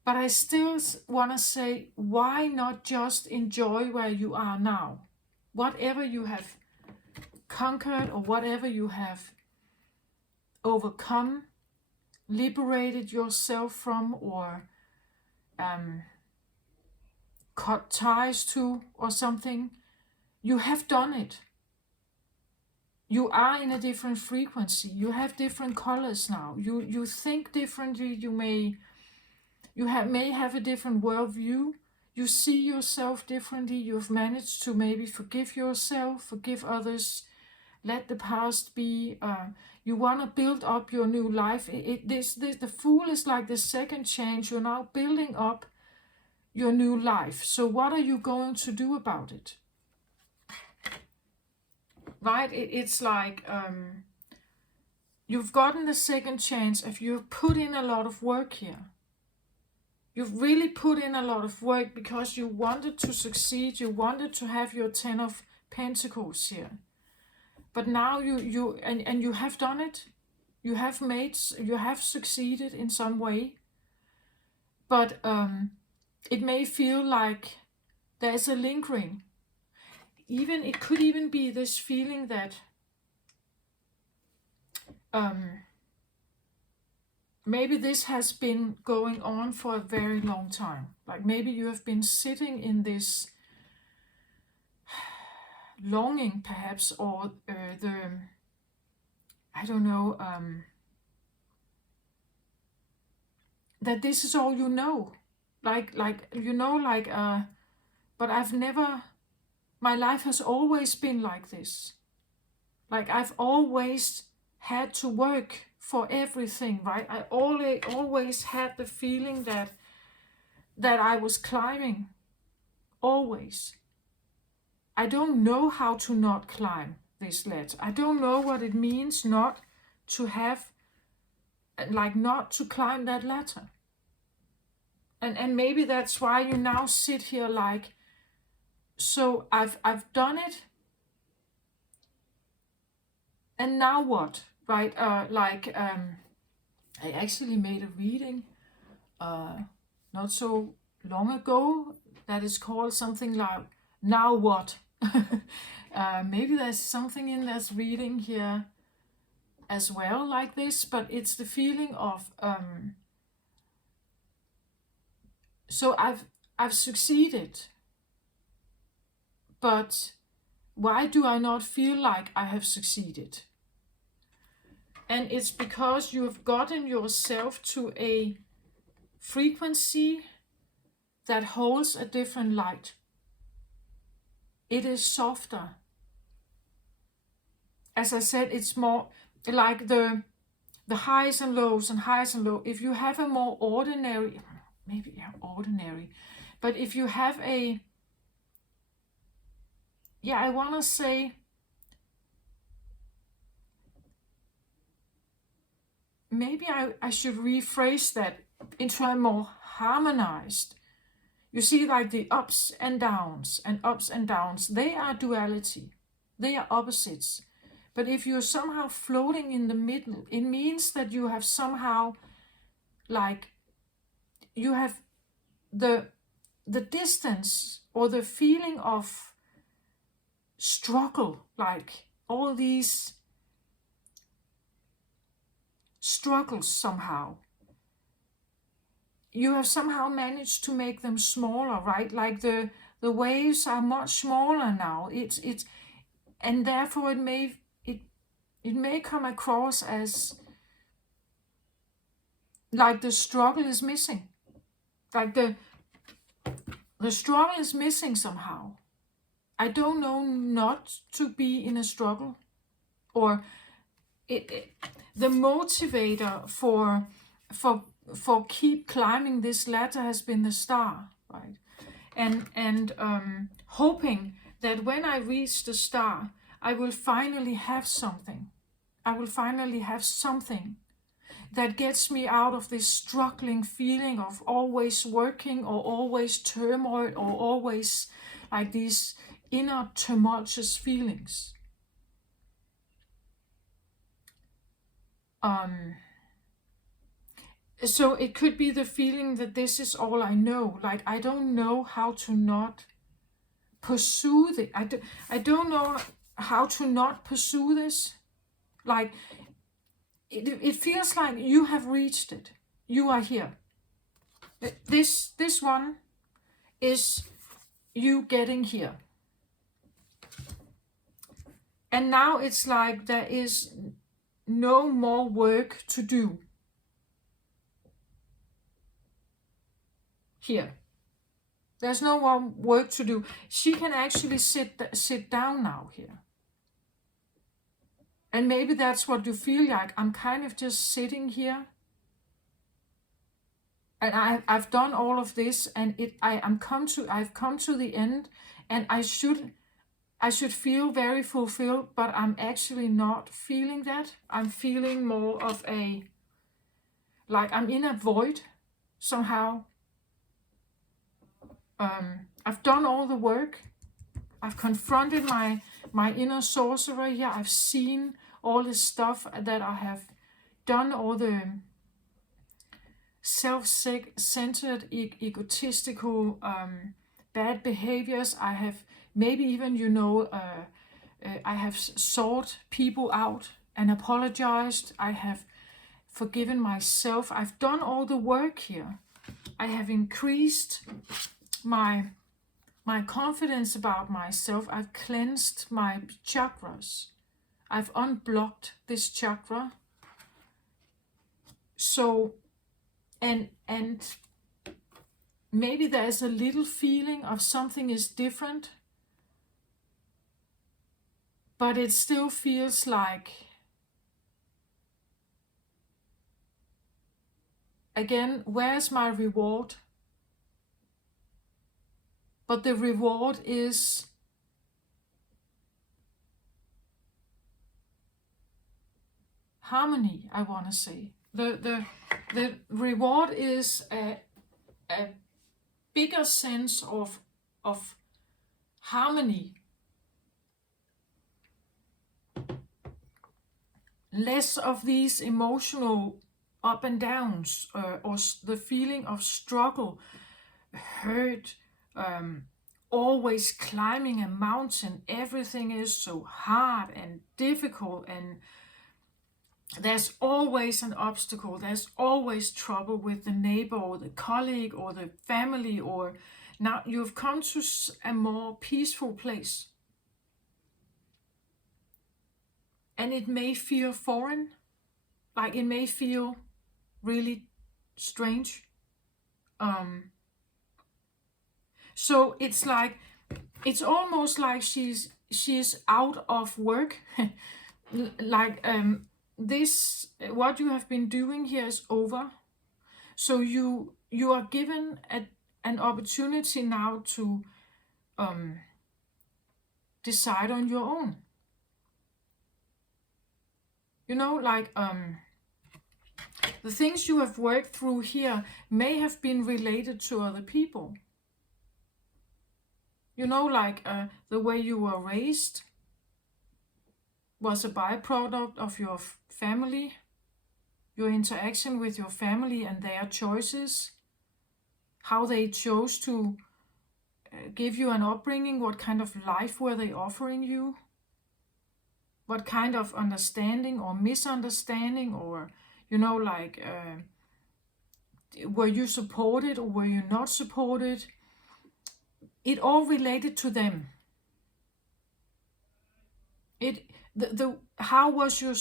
But I still want to say, why not just enjoy where you are now? Whatever you have conquered or whatever you have overcome, liberated yourself from, or cut ties to, or something, you have done it. You are in a different frequency. You have different colors now. You think differently. You may have a different worldview. You see yourself differently. You've managed to maybe forgive yourself, forgive others, let the past be. You want to build up your new life. The Fool is like the second chance. You're now building up your new life. So what are you going to do about it? Right? It's like you've gotten the second chance if you've put in a lot of work here. You've really put in a lot of work because you wanted to succeed. You wanted to have your 10 of Pentacles here. But now you have done it. You have succeeded in some way. But it may feel like there's a lingering. It could even be this feeling that maybe this has been going on for a very long time. Like maybe you have been sitting in this longing perhaps, or that this is all you know. But my life has always been like this. Like I've always had to work for everything, right? I always had the feeling that I was climbing. Always. I don't know how to not climb this ladder. I don't know what it means not to climb that ladder. And maybe that's why you now sit here like, so I've done it. And now what? Right? I actually made a reading not so long ago that is called something like Now What? Maybe there's something in this reading here as well like this, but it's the feeling of so I've succeeded, but why do I not feel like I have succeeded? And it's because you have gotten yourself to a frequency that holds a different light. It is softer. As I said, it's more like the highs and lows and highs and lows. If you have a more ordinary, but if you have I want to say, maybe I should rephrase that into a more harmonized. You see, like the ups and downs, they are duality. They are opposites. But if you're somehow floating in the middle, it means that you have somehow like you have the distance or the feeling of struggle, like all these struggles somehow. You have somehow managed to make them smaller, right? Like the waves are much smaller now. It's and therefore it may come across as like the struggle is missing. Like the struggle is missing somehow. I don't know not to be in a struggle, or the motivator for keep climbing this ladder has been the star, right? And hoping that when I reach the star, I will finally have something. I will finally have something that gets me out of this struggling feeling of always working or always turmoil or always like these inner tumultuous feelings. So it could be the feeling that this is all I know. Like I don't know how to not pursue it. I don't know how to not pursue this. Like it feels like you have reached it. You are here. This one is you getting here. And now it's like there is no more work to do here. There's no more work to do. She can actually sit down now here. And maybe that's what you feel like. I'm kind of just sitting here. And I've done all of this, and I've come to the end, and I should feel very fulfilled, but I'm actually not feeling that. I'm feeling more of like I'm in a void somehow. I've done all the work. I've confronted my inner sorcerer here. I've seen all the stuff that I have done, all the self-centered, egotistical, bad behaviors. I have maybe even, I have sought people out and apologized. I have forgiven myself. I've done all the work here. I have increased my confidence about myself. I've cleansed my chakras. I've unblocked this chakra. So, and maybe there's a little feeling of something is different, but it still feels like, again, where's my reward? But the reward is harmony, I want to say. The reward is a bigger sense of harmony. Less of these emotional up and downs, or the feeling of struggle, hurt, always climbing a mountain. Everything is so hard and difficult, and there's always an obstacle. There's always trouble with the neighbor or the colleague or the family, or now you've come to a more peaceful place. And it may feel foreign, like it may feel really strange. So it's like, it's almost like she's out of work. Like this, what you have been doing here is over. So you are given an opportunity now to decide on your own. Like the things you have worked through here may have been related to other people. Like the way you were raised was a byproduct of your family. your interaction with your family and their choices, how they chose to give you an upbringing, what kind of life were they offering you, what kind of understanding or misunderstanding, or were you supported or were you not supported? It all related to them. How was your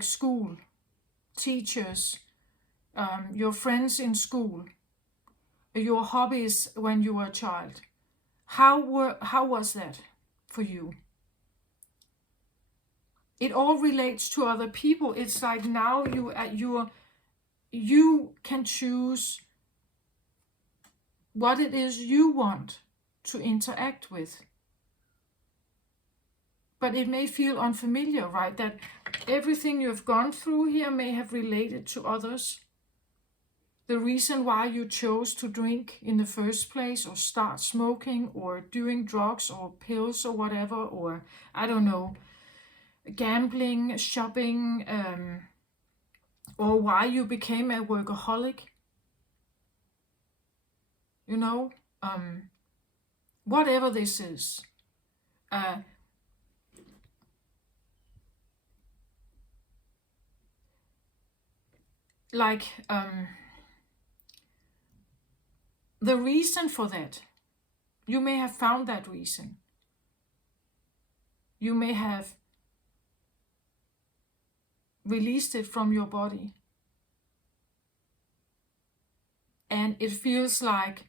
school, teachers, your friends in school, your hobbies when you were a child? How was that for you? It all relates to other people. It's like now you can choose what it is you want to interact with. But it may feel unfamiliar, right? That everything you've gone through here may have related to others. The reason why you chose to drink in the first place, or start smoking, or doing drugs or pills or whatever, or I don't know, gambling, shopping, or why you became a workaholic. Whatever this is. The reason for that, you may have found that reason. You may have released it from your body. And it feels like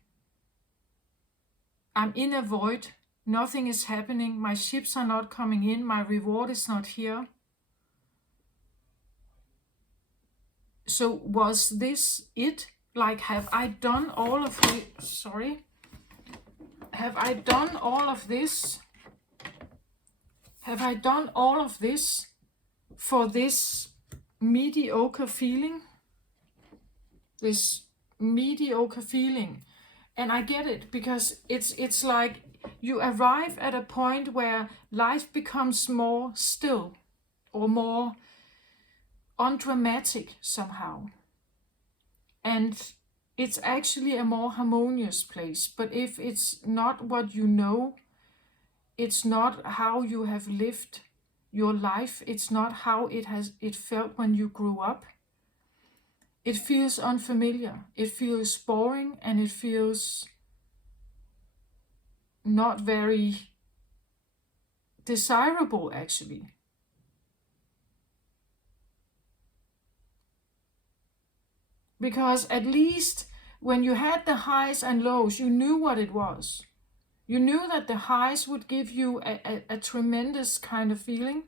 I'm in a void, nothing is happening, my ships are not coming in, my reward is not here. So was this it? Like, have I done all of this? Have I done all of this? Have I done all of this for this mediocre feeling? This mediocre feeling. And I get it, because it's like you arrive at a point where life becomes more still, or more undramatic somehow. And it's actually a more harmonious place. But if it's not what you know, it's not how you have lived your life, it's not how it felt when you grew up, it feels unfamiliar, it feels boring, and it feels not very desirable, actually. Because at least when you had the highs and lows, you knew what it was. You knew that the highs would give you a tremendous kind of feeling,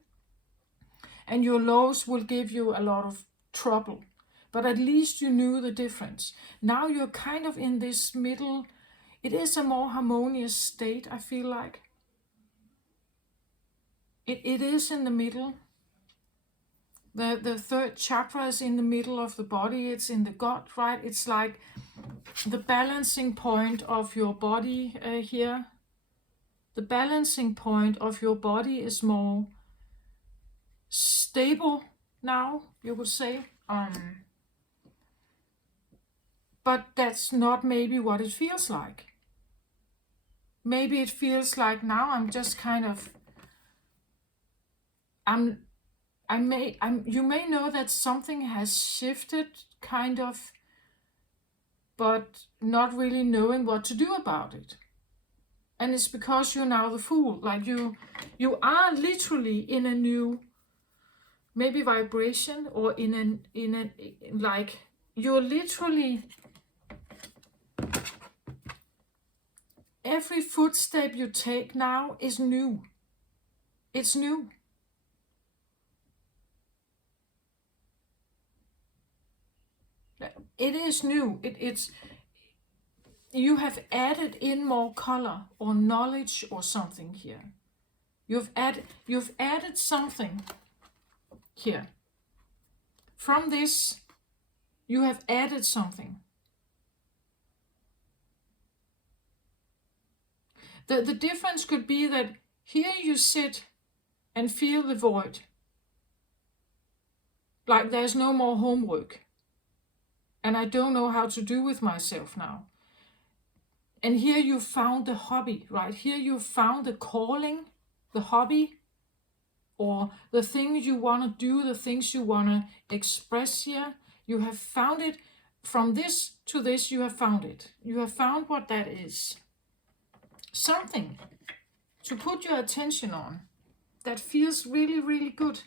and your lows will give you a lot of trouble. But at least you knew the difference. Now you're kind of in this middle. It is a more harmonious state, I feel like. It is in the middle. The third chakra is in the middle of the body. It's in the gut, right? It's like the balancing point of your body here. The balancing point of your body is more stable now, you would say. But that's not maybe what it feels like. Maybe it feels like now I'm just kind of, you may know that something has shifted, kind of, but not really knowing what to do about it. And it's because you're now the fool. Like you are literally in a new, maybe vibration, or in a like you're literally, every footstep you take now is new. It's new. It is new. It's you have added in more color or knowledge or something here. You've added something here. From this, you have added something. The difference could be that here you sit and feel the void. Like there's no more homework. And I don't know how to do with myself now. And here you found the hobby, right? Here you found the calling, the hobby, or the things you want to do, the things you want to express here. You have found it. From this to this, you have found it. You have found what that is. Something to put your attention on that feels really, really good.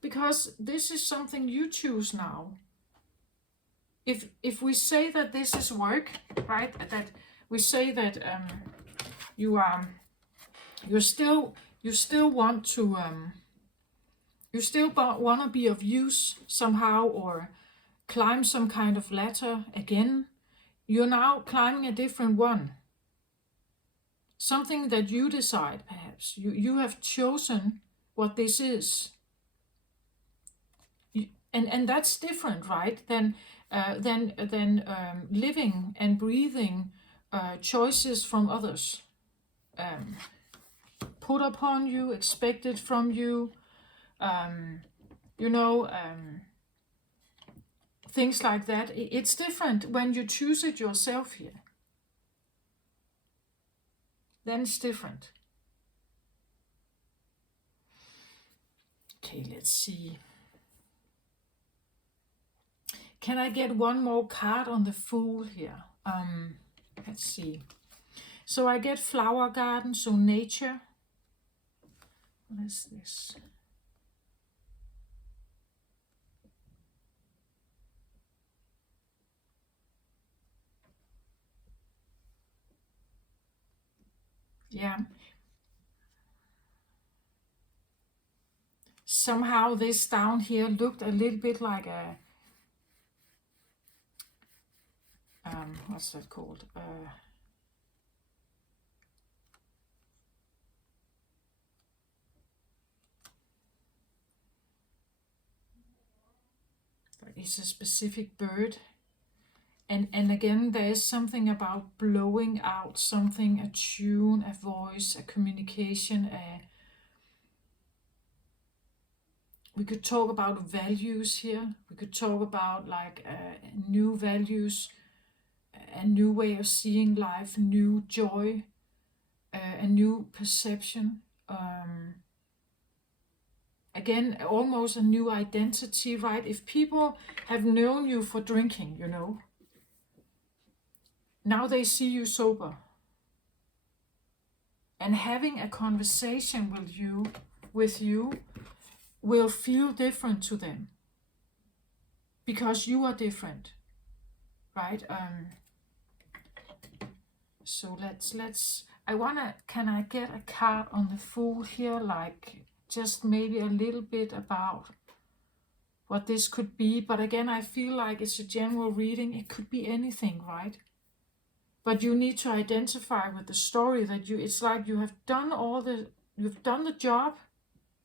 Because this is something you choose now. If we say that this is work, right? That we say that you still want to you still want to be of use somehow, or climb some kind of ladder again. You're now climbing a different one. Something that you decide, perhaps. You have chosen what this is. And that's different, right? Than living and breathing choices from others. Put upon you, expected from you, things like that. It's different when you choose it yourself here. Then it's different. Okay, let's see. Can I get one more card on the Fool here? Let's see. So I get flower garden, so nature. What is this? Yeah. Somehow this down here looked a little bit like a what's that called? It's a specific bird. And again, there is something about blowing out something, a tune, a voice, a communication. We could talk about values here. We could talk about like new values, a new way of seeing life, new joy, a new perception. Again, almost a new identity, right? If people have known you for drinking, now they see you sober. And having a conversation with you will feel different to them. Because you are different. Right? So can I get a card on the Fool here? Like just maybe a little bit about what this could be. But again, I feel like it's a general reading. It could be anything, right? But you need to identify with the story that it's like you have done you've done the job,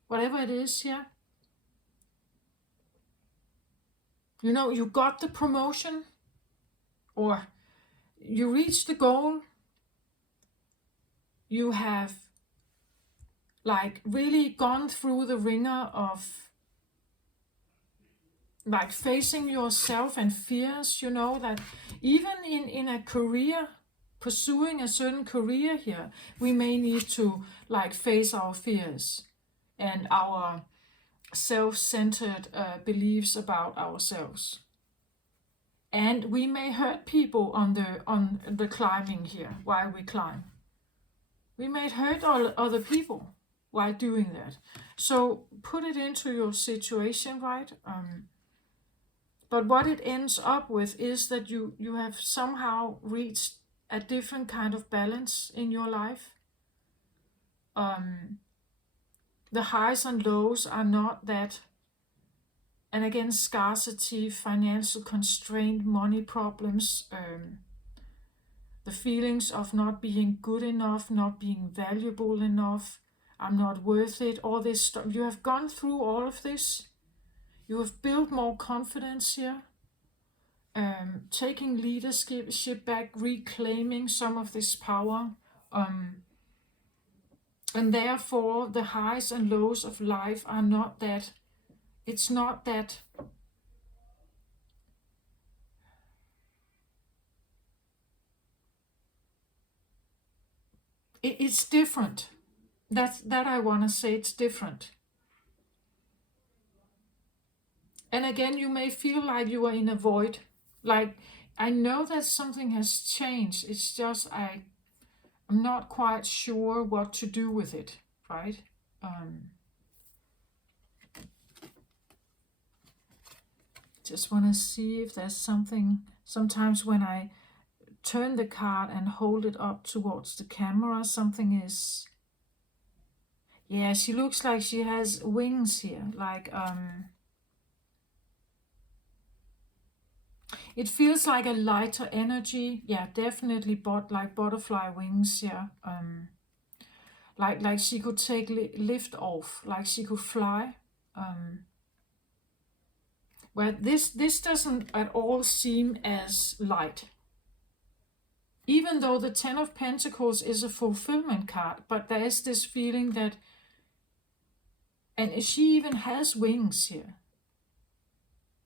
whatever it is here. You got the promotion, or you reached the goal. You have like really gone through the ringer of like facing yourself and fears, that even in a career, pursuing a certain career here, we may need to like face our fears and our self-centered beliefs about ourselves. And we may hurt people on the climbing here while we climb. We may hurt other people while doing that. So put it into your situation, right? But what it ends up with is that you have somehow reached a different kind of balance in your life. The highs and lows are not that, and again, scarcity, financial constraint, money problems, the feelings of not being good enough, not being valuable enough, I'm not worth it, all this stuff. You have gone through all of this. You have built more confidence here, taking leadership back, reclaiming some of this power. And therefore, the highs and lows of life are not that it's not that. It's different. That I want to say, it's different. And again, you may feel like you are in a void. Like, I know that something has changed. It's just I'm not quite sure what to do with it, right? Just want to see if there's something. Sometimes when I turn the card and hold it up towards the camera, something is. Yeah, she looks like she has wings here. Like, it feels like a lighter energy. Yeah, definitely, like butterfly wings. Yeah, like she could take lift off, like she could fly. Well, this doesn't at all seem as light. Even though the Ten of Pentacles is a fulfillment card, but there is this feeling that, and she even has wings here,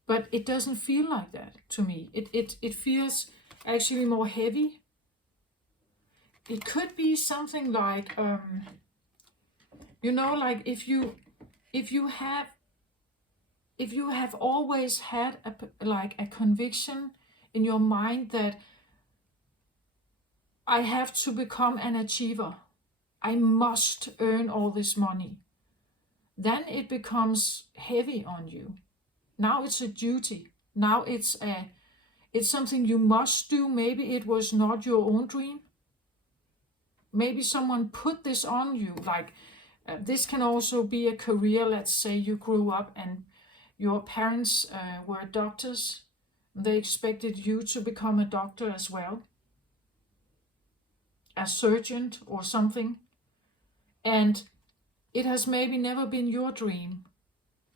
but it doesn't feel like that to me. It feels actually more heavy. It could be something like, like if you have always had a conviction in your mind that I have to become an achiever, I must earn all this money, then it becomes heavy on you. Now it's a duty. Now it's something you must do. Maybe it was not your own dream. Maybe someone put this on you. Like, this can also be a career. Let's say you grew up and your parents were doctors. They expected you to become a doctor as well, a surgeon or something. And it has maybe never been your dream,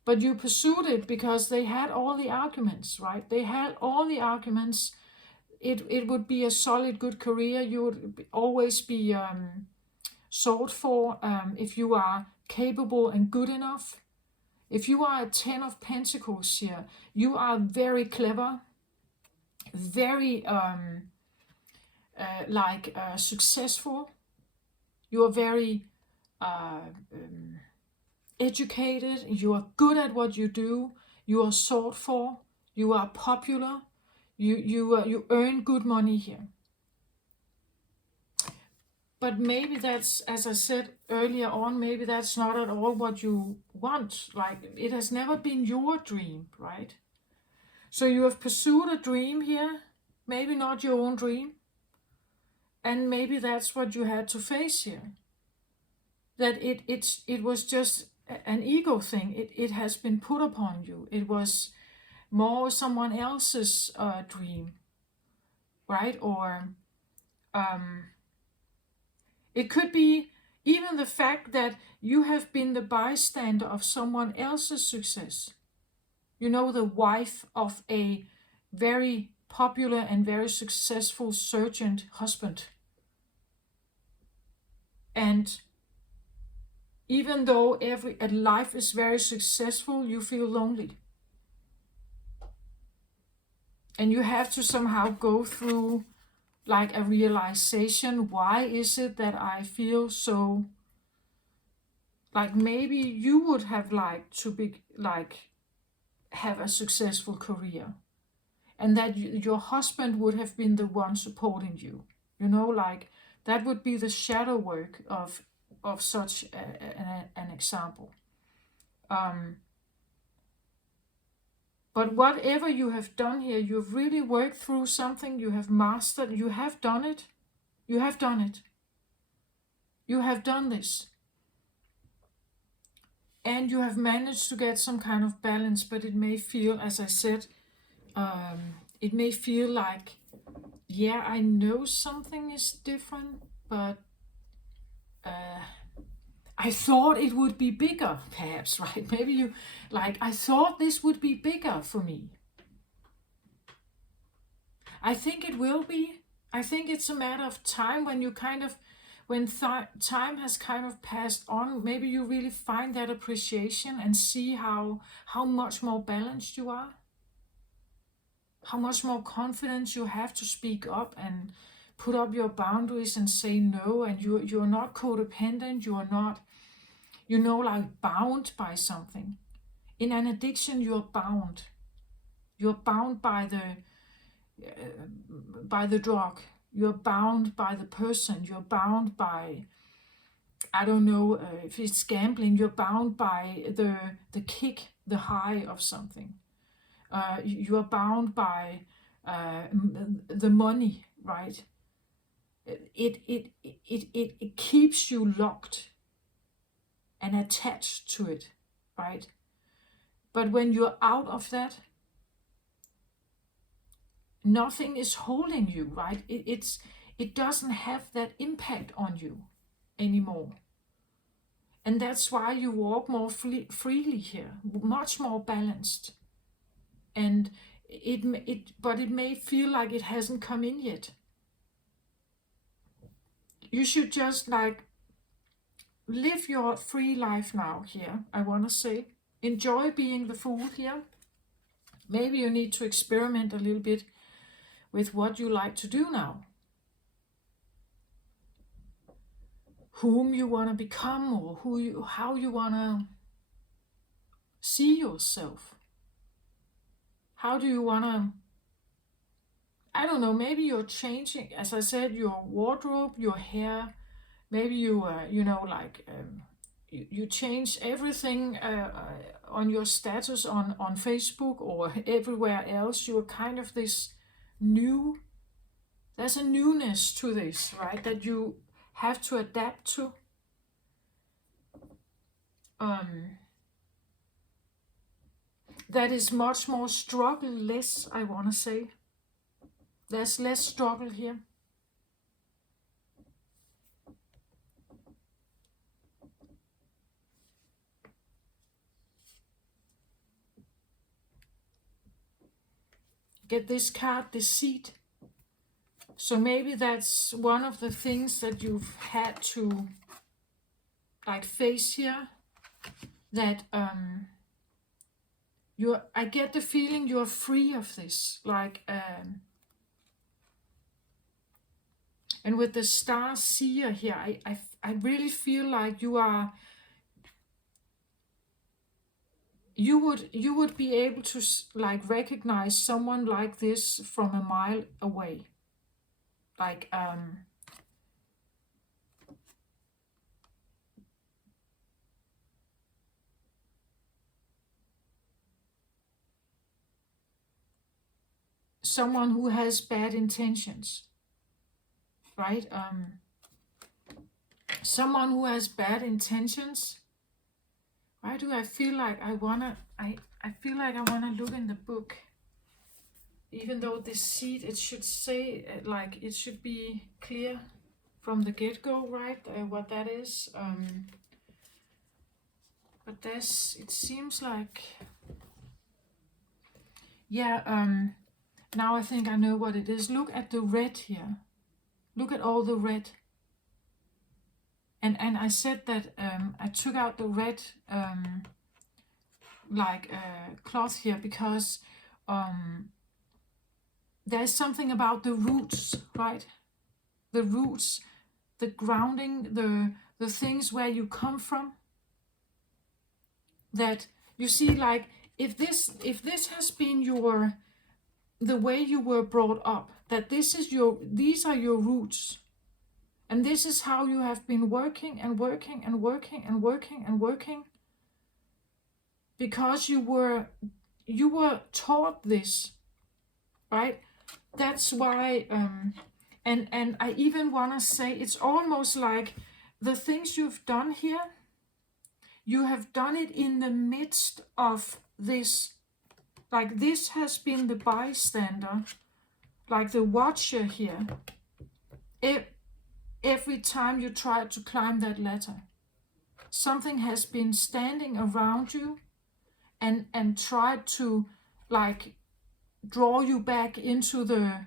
but you pursued it because they had all the arguments, right? They had all the arguments. It would be a solid, good career. You would always be sought for if you are capable and good enough. If you are a Ten of Pentacles here, you are very clever, very successful. You are very educated. You are good at what you do. You are sought for. You are popular. You earn good money here. But maybe that's, as I said earlier on, maybe that's not at all what you want. Like, it has never been your dream, right? So you have pursued a dream here, maybe not your own dream. And maybe that's what you had to face here. That it was just an ego thing. It has been put upon you. It was more someone else's dream, right? Or it could be even the fact that you have been the bystander of someone else's success. You know, the wife of a very popular and very successful surgeon husband. And even though life is very successful, you feel lonely. And you have to somehow go through like a realization. Why is it that I feel so, like maybe you would have liked to be have a successful career, and that your husband would have been the one supporting you. Like that would be the shadow work of such an example. But whatever you have done here, you've really worked through something. You have mastered. You have done it. You have done it. You have done this. And you have managed to get some kind of balance, but it may feel, as I said, it may feel like, yeah, I know something is different, but I thought it would be bigger, perhaps, right? Maybe I thought this would be bigger for me. I think it will be. I think it's a matter of time when when time has kind of passed on, maybe you really find that appreciation and see how much more balanced you are, how much more confidence you have to speak up and put up your boundaries and say no, and you're not codependent, you are not, like bound by something. In an addiction, you're bound. You're bound by the drug. You're bound by the person. You're bound by, I don't know, if it's gambling, you're bound by the kick, the high of something. You are bound by the money, right? It keeps you locked and attached to it, right? But when you're out of that, nothing is holding you, right? It doesn't have that impact on you anymore. And that's why you walk more freely here, much more balanced. And but it may feel like it hasn't come in yet. You should just like live your free life now here, I want to say. Enjoy being the fool here. Maybe you need to experiment a little bit with what you like to do now. Whom you want to become, or how you want to see yourself. How do you want to, I don't know, maybe you're changing, as I said, your wardrobe, your hair. Maybe you, you change everything on your status on Facebook or everywhere else. You're kind of this new, there's a newness to this, right? That you have to adapt to. That is much more struggle, less, I want to say. There's less struggle here. Get this card, deceit. So maybe that's one of the things that you've had to like face here. That I get the feeling you're free of this. And with the star seer here, I really feel like you would be able to like recognize someone like this from a mile away. Like someone who has bad intentions, right? Someone who has bad intentions. Why do I feel like I feel like I wanna look in the book? Even though deceit, it should say, like, it should be clear from the get-go, right? What that is. But this, it seems like, yeah. Now I think I know what it is. Look at the red here. Look at all the red. And I said that I took out the red cloth here because there's something about the roots, right? The roots, the grounding, the things where you come from. That you see, like, if this has been the way you were brought up, that these are your roots. And this is how you have been working and working and working and working and working. Because you were taught this, right? That's why, and I even want to say, it's almost like the things you've done here, you have done it in the midst of this. Like, this has been the bystander, like the watcher here. Every time you try to climb that ladder, something has been standing around you and tried to, like, draw you back into the,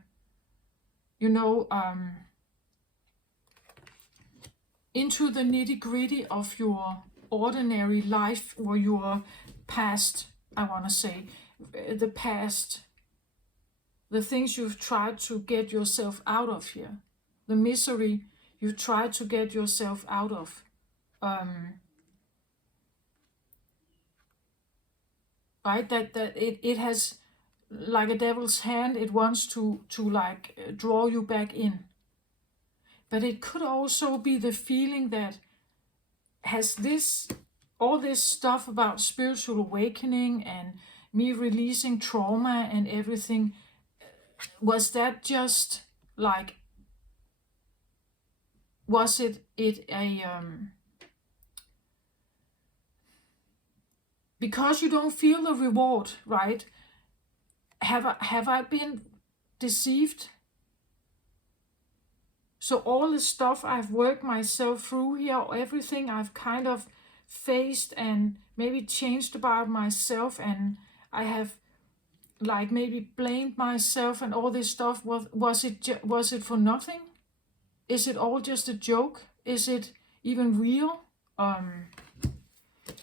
into the nitty-gritty of your ordinary life or your past, I want to say, the past, the things you've tried to get yourself out of here, the misery you tried to get yourself out of. Right? That it has, like a devil's hand, it wants to like draw you back in. But it could also be the feeling that has this, all this stuff about spiritual awakening and me releasing trauma and everything, was that just like, was it a because you don't feel the reward, right? Have I been deceived? So all the stuff I've worked myself through here, everything I've kind of faced and maybe changed about myself, and I have like maybe blamed myself and all this stuff, was it for nothing? Is it all just a joke? Is it even real? I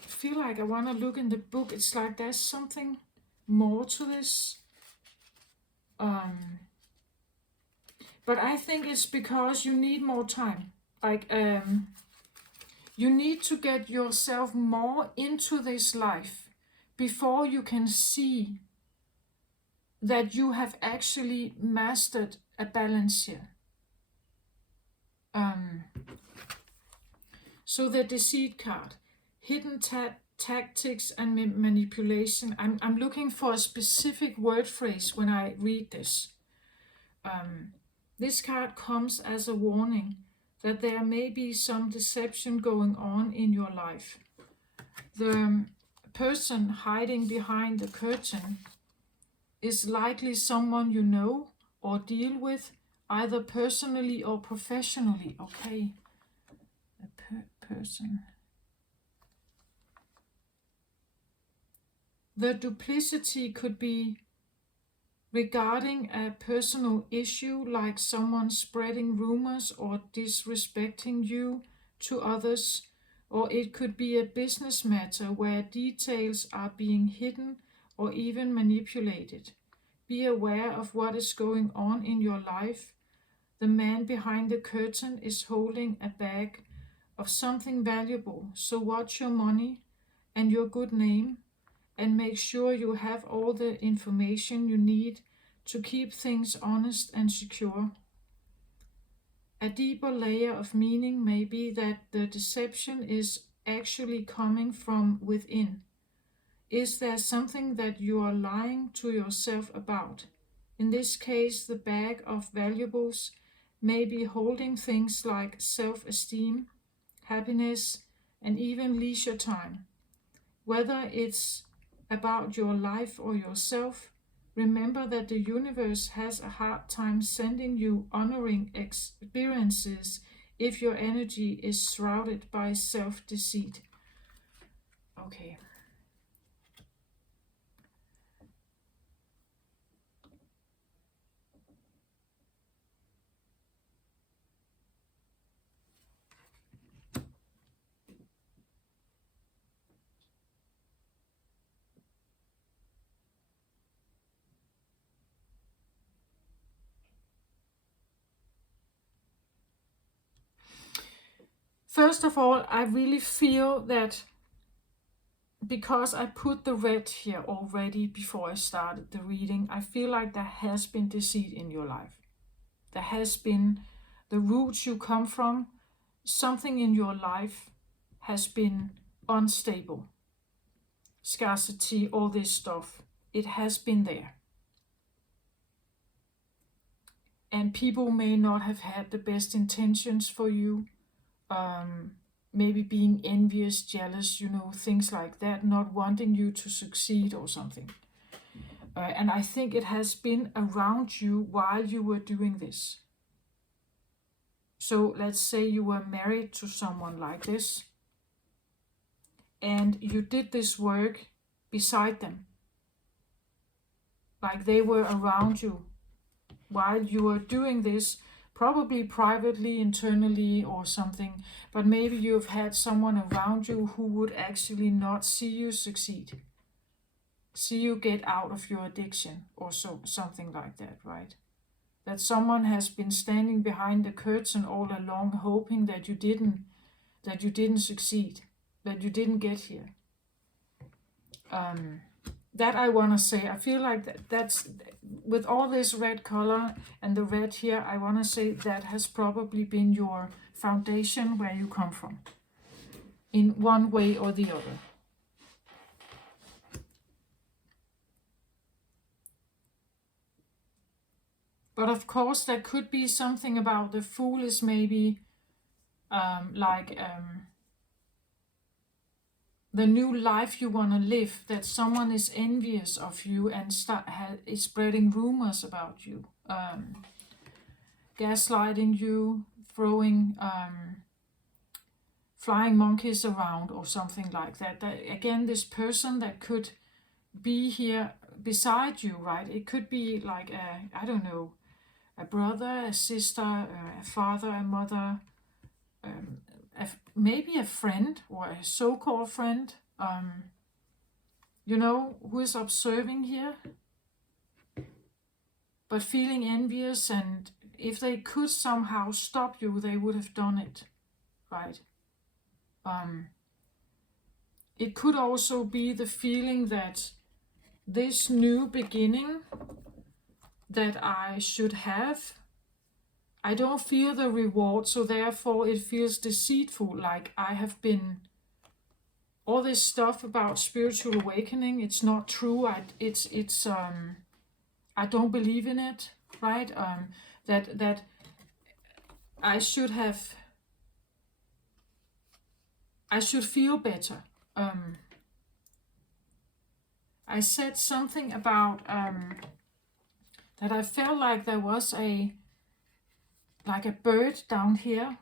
feel like I want to look in the book. It's like there's something more to this. But I think it's because you need more time. Like, you need to get yourself more into this life before you can see that you have actually mastered a balance here. So the deceit card, hidden tactics and manipulation. I'm looking for a specific word phrase when I read this. This card comes as a warning that there may be some deception going on in your life. The person hiding behind the curtain is likely someone you know or deal with, either personally or professionally. Okay, a person. The duplicity could be regarding a personal issue, like someone spreading rumors or disrespecting you to others, or it could be a business matter where details are being hidden or even manipulated. Be aware of what is going on in your life. The man behind the curtain is holding a bag of something valuable, so watch your money and your good name, and make sure you have all the information you need to keep things honest and secure. A deeper layer of meaning may be that the deception is actually coming from within. Is there something that you are lying to yourself about? In this case, the bag of valuables may be holding things like self-esteem, happiness, and even leisure time. Whether it's about your life or yourself, remember that the universe has a hard time sending you honoring experiences if your energy is shrouded by self-deceit. Okay. First of all, I really feel that because I put the red here already before I started the reading, I feel like there has been deceit in your life. There has been the roots you come from, something in your life has been unstable. Scarcity, all this stuff, it has been there. And people may not have had the best intentions for you. Maybe being envious, jealous, things like that, not wanting you to succeed or something. And I think it has been around you while you were doing this. So let's say you were married to someone like this, and you did this work beside them. Like they were around you while you were doing this, probably privately, internally or something, but maybe you've had someone around you who would actually not see you succeed, see you get out of your addiction or something like that, right? That someone has been standing behind the curtain all along, hoping that you didn't succeed, that you didn't get here. That I want to say, I feel like that's, with all this red color and the red here, I want to say that has probably been your foundation where you come from, in one way or the other. But of course, there could be something about the Fool is maybe the new life you want to live, that someone is envious of you and is spreading rumors about you, gaslighting you, throwing flying monkeys around or something like that. Again, this person that could be here beside you, right? It could be like I don't know, a brother, a sister, a father, a mother, maybe a friend or a so-called friend, who is observing here, but feeling envious, and if they could somehow stop you, they would have done it, right? It could also be the feeling that this new beginning that I should have, I don't feel the reward, so therefore it feels deceitful, like I have been, all this stuff about spiritual awakening, it's not true, I don't believe in it, right? That I should feel better. I said something about that I felt like there was a bird down here,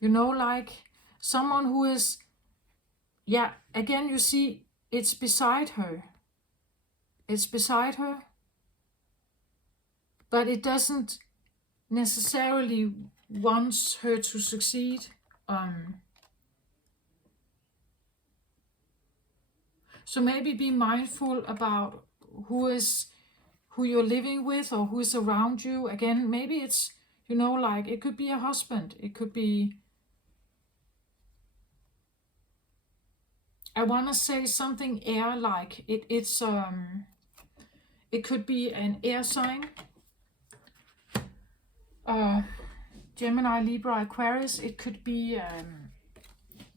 like someone who is, again, you see, it's beside her, but it doesn't necessarily wants her to succeed. So maybe be mindful about who you're living with or who is around you. Again, maybe it's, like it could be a husband. It could be, I want to say something air-like. It could be an air sign. Gemini, Libra, Aquarius. It could be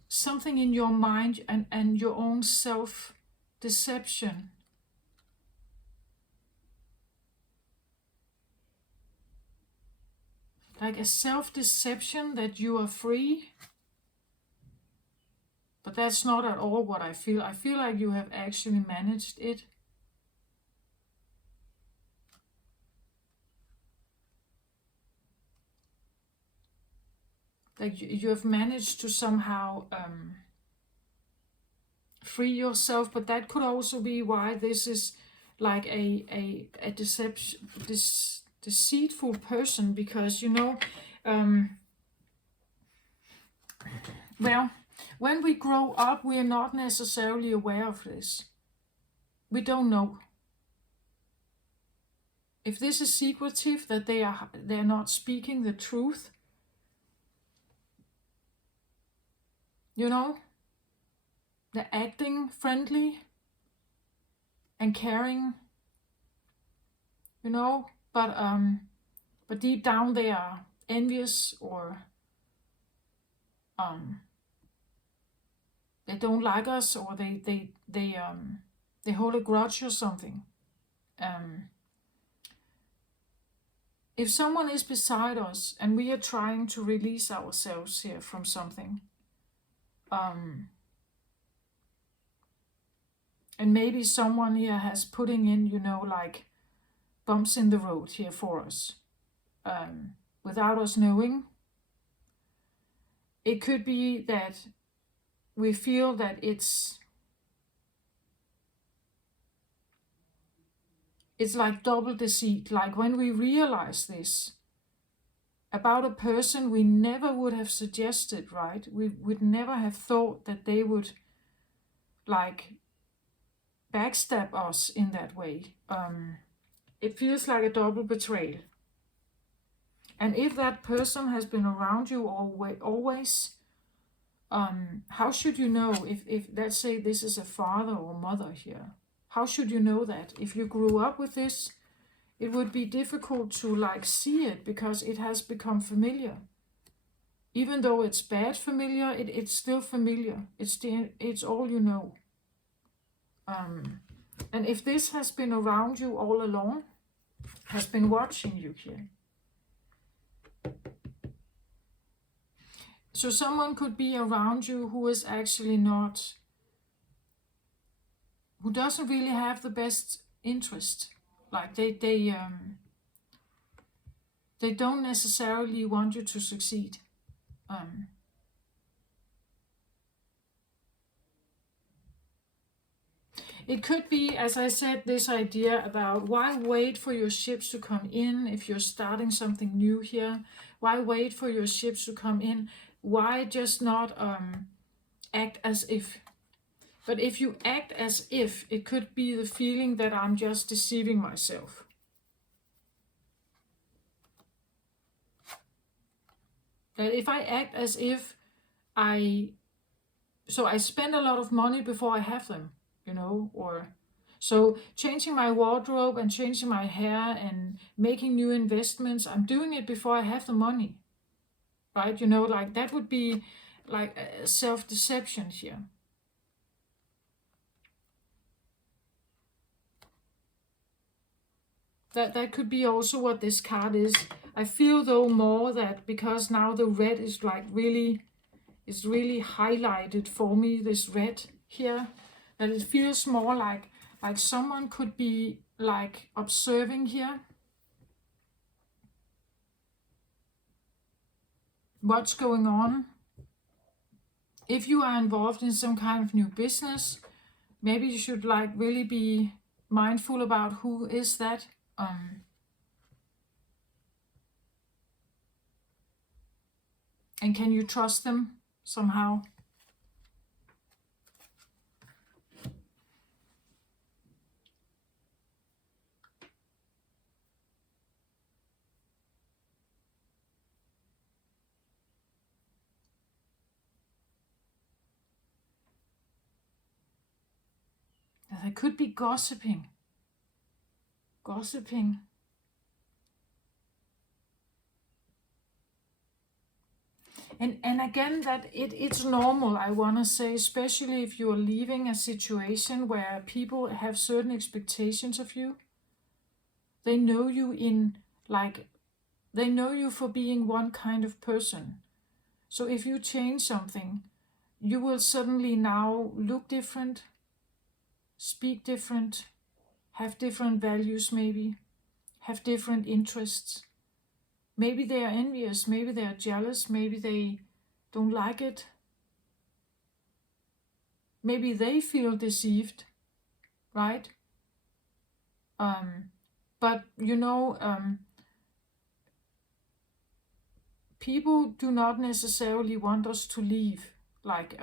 something in your mind and your own self-deception. Like a self-deception that you are free. But that's not at all what I feel. I feel like you have actually managed it. Like you have managed to somehow free yourself, but that could also be why this is like a deceitful person, because well, when we grow up, we are not necessarily aware of this. We don't know if this is secretive, that they're not speaking the truth. They're acting friendly and caring, but deep down they are envious, or they don't like us, or they hold a grudge or something. If someone is beside us and we are trying to release ourselves here from something, and maybe someone here has putting in, like bumps in the road here for us, without us knowing. It could be that we feel that it's It's like double deceit. Like when we realize this about a person we never would have suggested, right? We would never have thought that they would like backstab us in that way. It feels like a double betrayal. And if that person has been around you always, how should you know if let's say this is a father or mother here? How should you know that? If you grew up with this, it would be difficult to like see it because it has become familiar. Even though it's bad familiar, it's still familiar. It's all you know. And if this has been around you all along, has been watching you here. So someone could be around you who is actually not, who doesn't really have the best interest. Like they don't necessarily want you to succeed. It could be, as I said, this idea about why wait for your ships to come in if you're starting something new here? Why wait for your ships to come in? Why just not act as if? But if you act as if, it could be the feeling that I'm just deceiving myself. That if I act as if I spend a lot of money before I have them, or so changing my wardrobe and changing my hair and making new investments, I'm doing it before I have the money, right? Like that would be like a self-deception here. That could be also what this card is. I feel though more that because now the red is like really highlighted for me, this red here, that it feels more like someone could be like observing here. What's going on? If you are involved in some kind of new business, maybe you should like really be mindful about who is that. And can you trust them somehow? There could be gossiping. And again, that it's normal, I want to say, especially if you're leaving a situation where people have certain expectations of you. They know you they know you for being one kind of person. So if you change something, you will suddenly now look different, speak different, have different values maybe, have different interests. Maybe they are envious, maybe they are jealous, maybe they don't like it. Maybe they feel deceived, right? But people do not necessarily want us to leave. Like,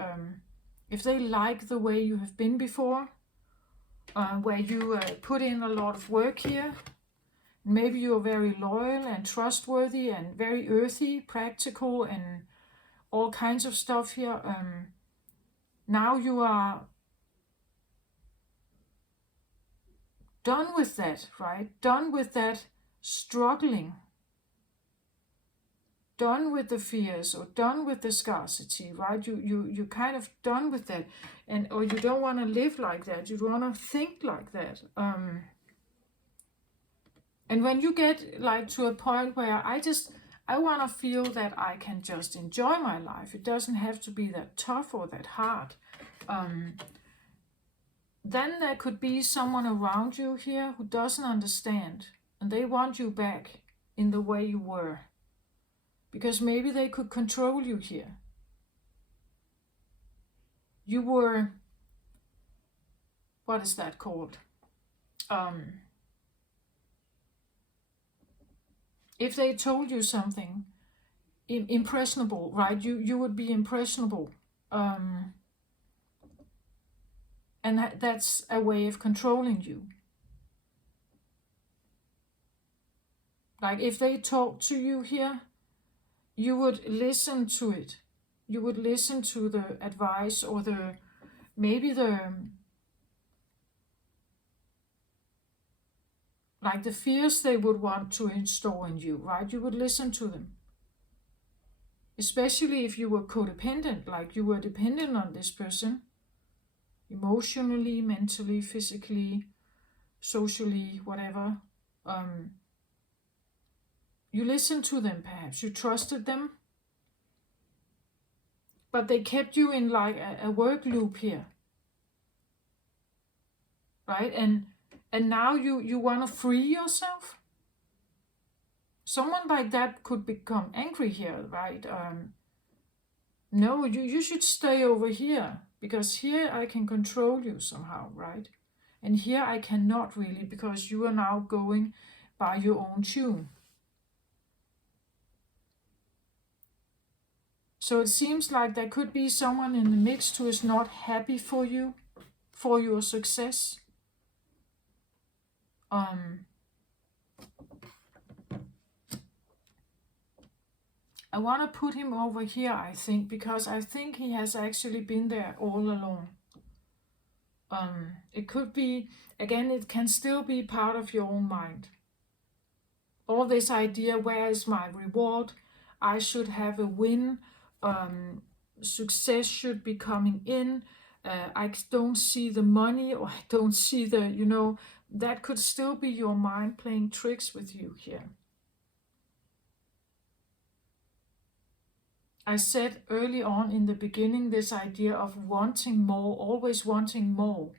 if they like the way you have been before, where you put in a lot of work here, maybe you're very loyal and trustworthy and very earthy, practical, and all kinds of stuff here. Now you are done with that, right? Done with that struggling. Done with the fears or done with the scarcity, right? You kind of done with that, or you don't want to live like that. You don't want to think like that. And when you get like to a point where I want to feel that I can just enjoy my life. It doesn't have to be that tough or that hard. Then there could be someone around you here who doesn't understand, and they want you back in the way you were. Because maybe they could control you here. You were, what is that called? if they told you something impressionable, right? You would be impressionable. And that's a way of controlling you. Like if they talk to you here, you would listen to it. You would listen to the advice or maybe like the fears they would want to install in you, right? You would listen to them. Especially if you were codependent, like you were dependent on this person, emotionally, mentally, physically, socially, whatever. You listened to them, perhaps. You trusted them. But they kept you in like a work loop here. Right? And now you want to free yourself. Someone like that could become angry here, right? No, you should stay over here, because here I can control you somehow, right? And here I cannot really, because you are now going by your own tune. So it seems like there could be someone in the mix who is not happy for you, for your success. I want to put him over here, I think, because I think he has actually been there all along. It could be, again, it can still be part of your own mind. All this idea, where is my reward? I should have a win. Success should be coming in. I don't see the money, or I don't see the, that could still be your mind playing tricks with you here. I said early on in the beginning this idea of wanting more, always wanting more,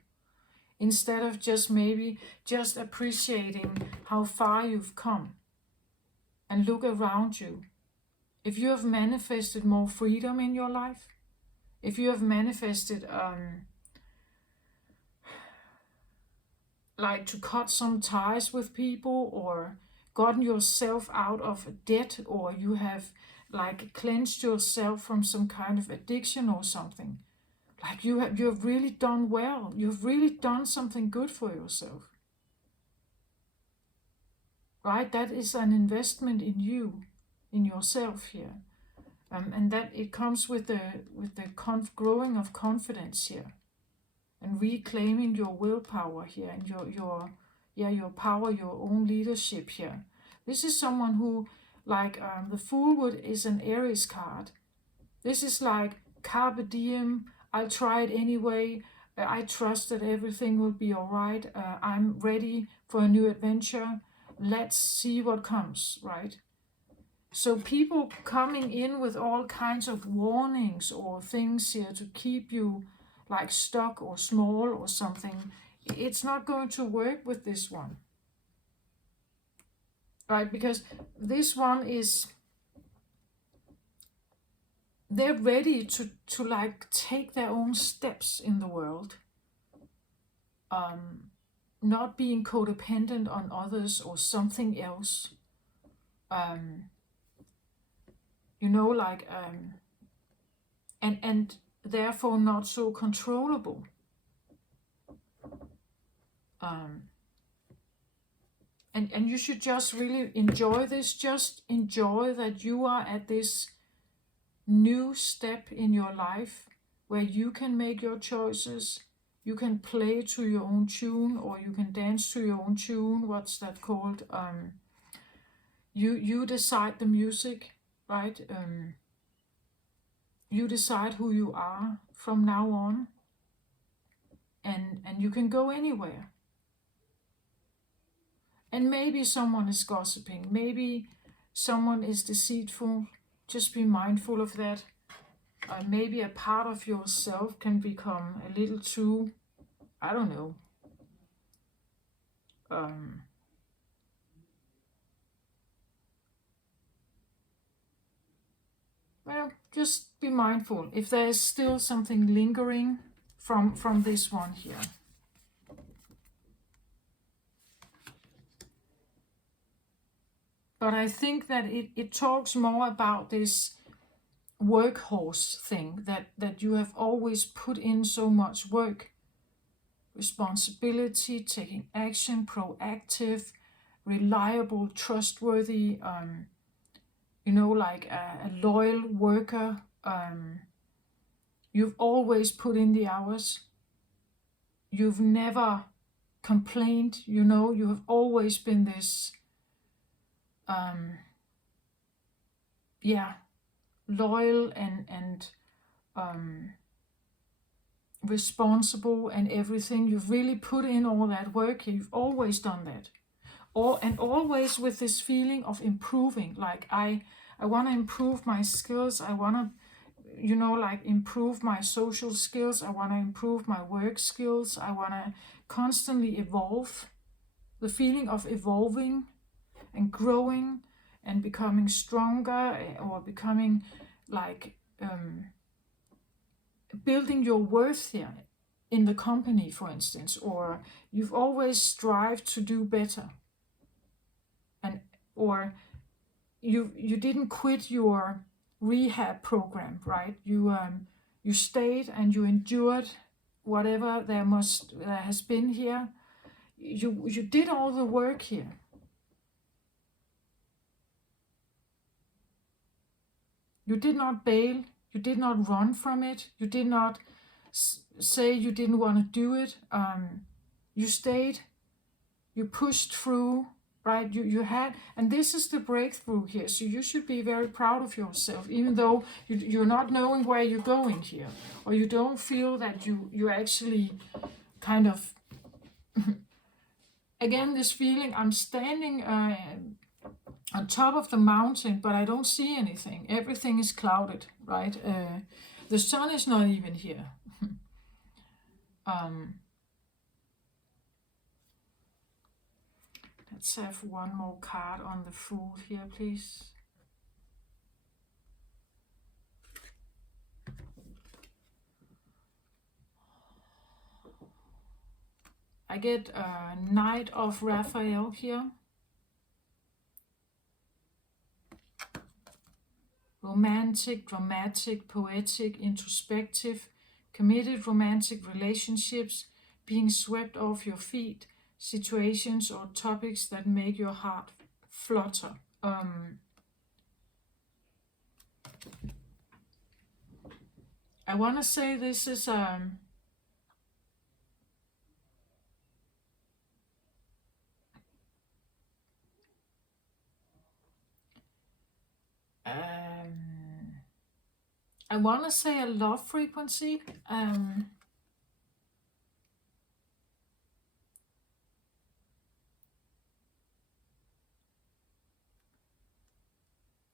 instead of just maybe just appreciating how far you've come and look around you. If you have manifested more freedom in your life, if you have manifested like to cut some ties with people, or gotten yourself out of debt, or you have like cleansed yourself from some kind of addiction or something, like you have really done well. You've really done something good for yourself, right? That is an investment in you, in yourself here, and that it comes with the growing of confidence here, and reclaiming your willpower here, and your power, your own leadership here. This is someone who, like the Fool is an Aries card. This is like carpe diem. I'll try it anyway. I trust that everything will be all right. I'm ready for a new adventure. Let's see what comes, right? So people coming in with all kinds of warnings or things here to keep you like stuck or small or something, it's not going to work with this one. Right? Because this one is, they're ready to like take their own steps in the world. Not being codependent on others or something else. And therefore not so controllable. And you should just really enjoy this. Just enjoy that you are at this new step in your life where you can make your choices. You can play to your own tune, or you can dance to your own tune. What's that called? You decide the music, right? You decide who you are from now on, and you can go anywhere. And maybe someone is gossiping, maybe someone is deceitful. Just be mindful of that. Maybe a part of yourself can become a little too, I don't know, well, just be mindful if there is still something lingering from this one here. But I think that it talks more about this workhorse thing, that you have always put in so much work, responsibility, taking action, proactive, reliable, trustworthy, like a loyal worker. You've always put in the hours. You've never complained, you have always been this, loyal and responsible and everything. You've really put in all that work. You've always done that. And always with this feeling of improving, like I want to improve my skills. I want to, improve my social skills. I want to improve my work skills. I want to constantly evolve. The feeling of evolving and growing and becoming stronger, or becoming building your worth here in the company, for instance, or you've always strived to do better, or you didn't quit your rehab program, right? You stayed and you endured whatever there has been here. You did all the work here. You did not bail. You did not run from it. You did not say you didn't want to do it. You stayed. You pushed through, right? You had, and this is the breakthrough here. So you should be very proud of yourself, even though you're not knowing where you're going here, or you don't feel that you actually kind of, again, this feeling, I'm standing on top of the mountain, but I don't see anything. Everything is clouded, right? The sun is not even here. Let's have one more card on the Fool here, please. I get Knight of Raphael here. Romantic, dramatic, poetic, introspective, committed romantic relationships, being swept off your feet, situations or topics that make your heart flutter. I want to say this is I want to say a love frequency.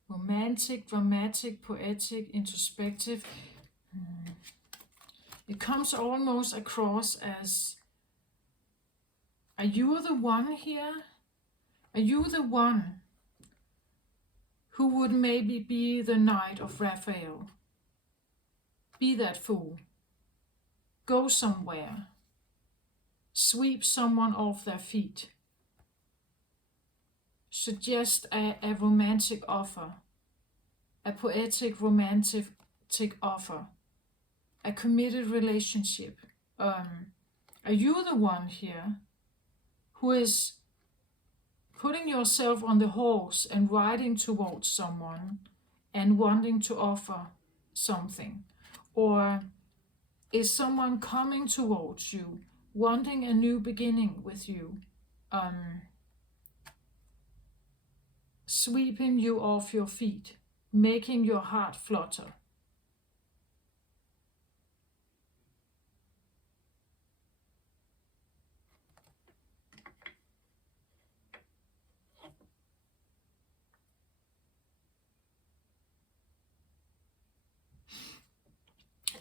Romantic, dramatic, poetic, introspective. It comes almost across as, are you the one here? Are you the one who would maybe be the Knight of Raphael? Be that fool. Go somewhere. Sweep someone off their feet. Suggest a romantic offer. A poetic romantic offer. A committed relationship. Are you the one here who is putting yourself on the horse and riding towards someone and wanting to offer something? Or is someone coming towards you, wanting a new beginning with you, sweeping you off your feet, making your heart flutter?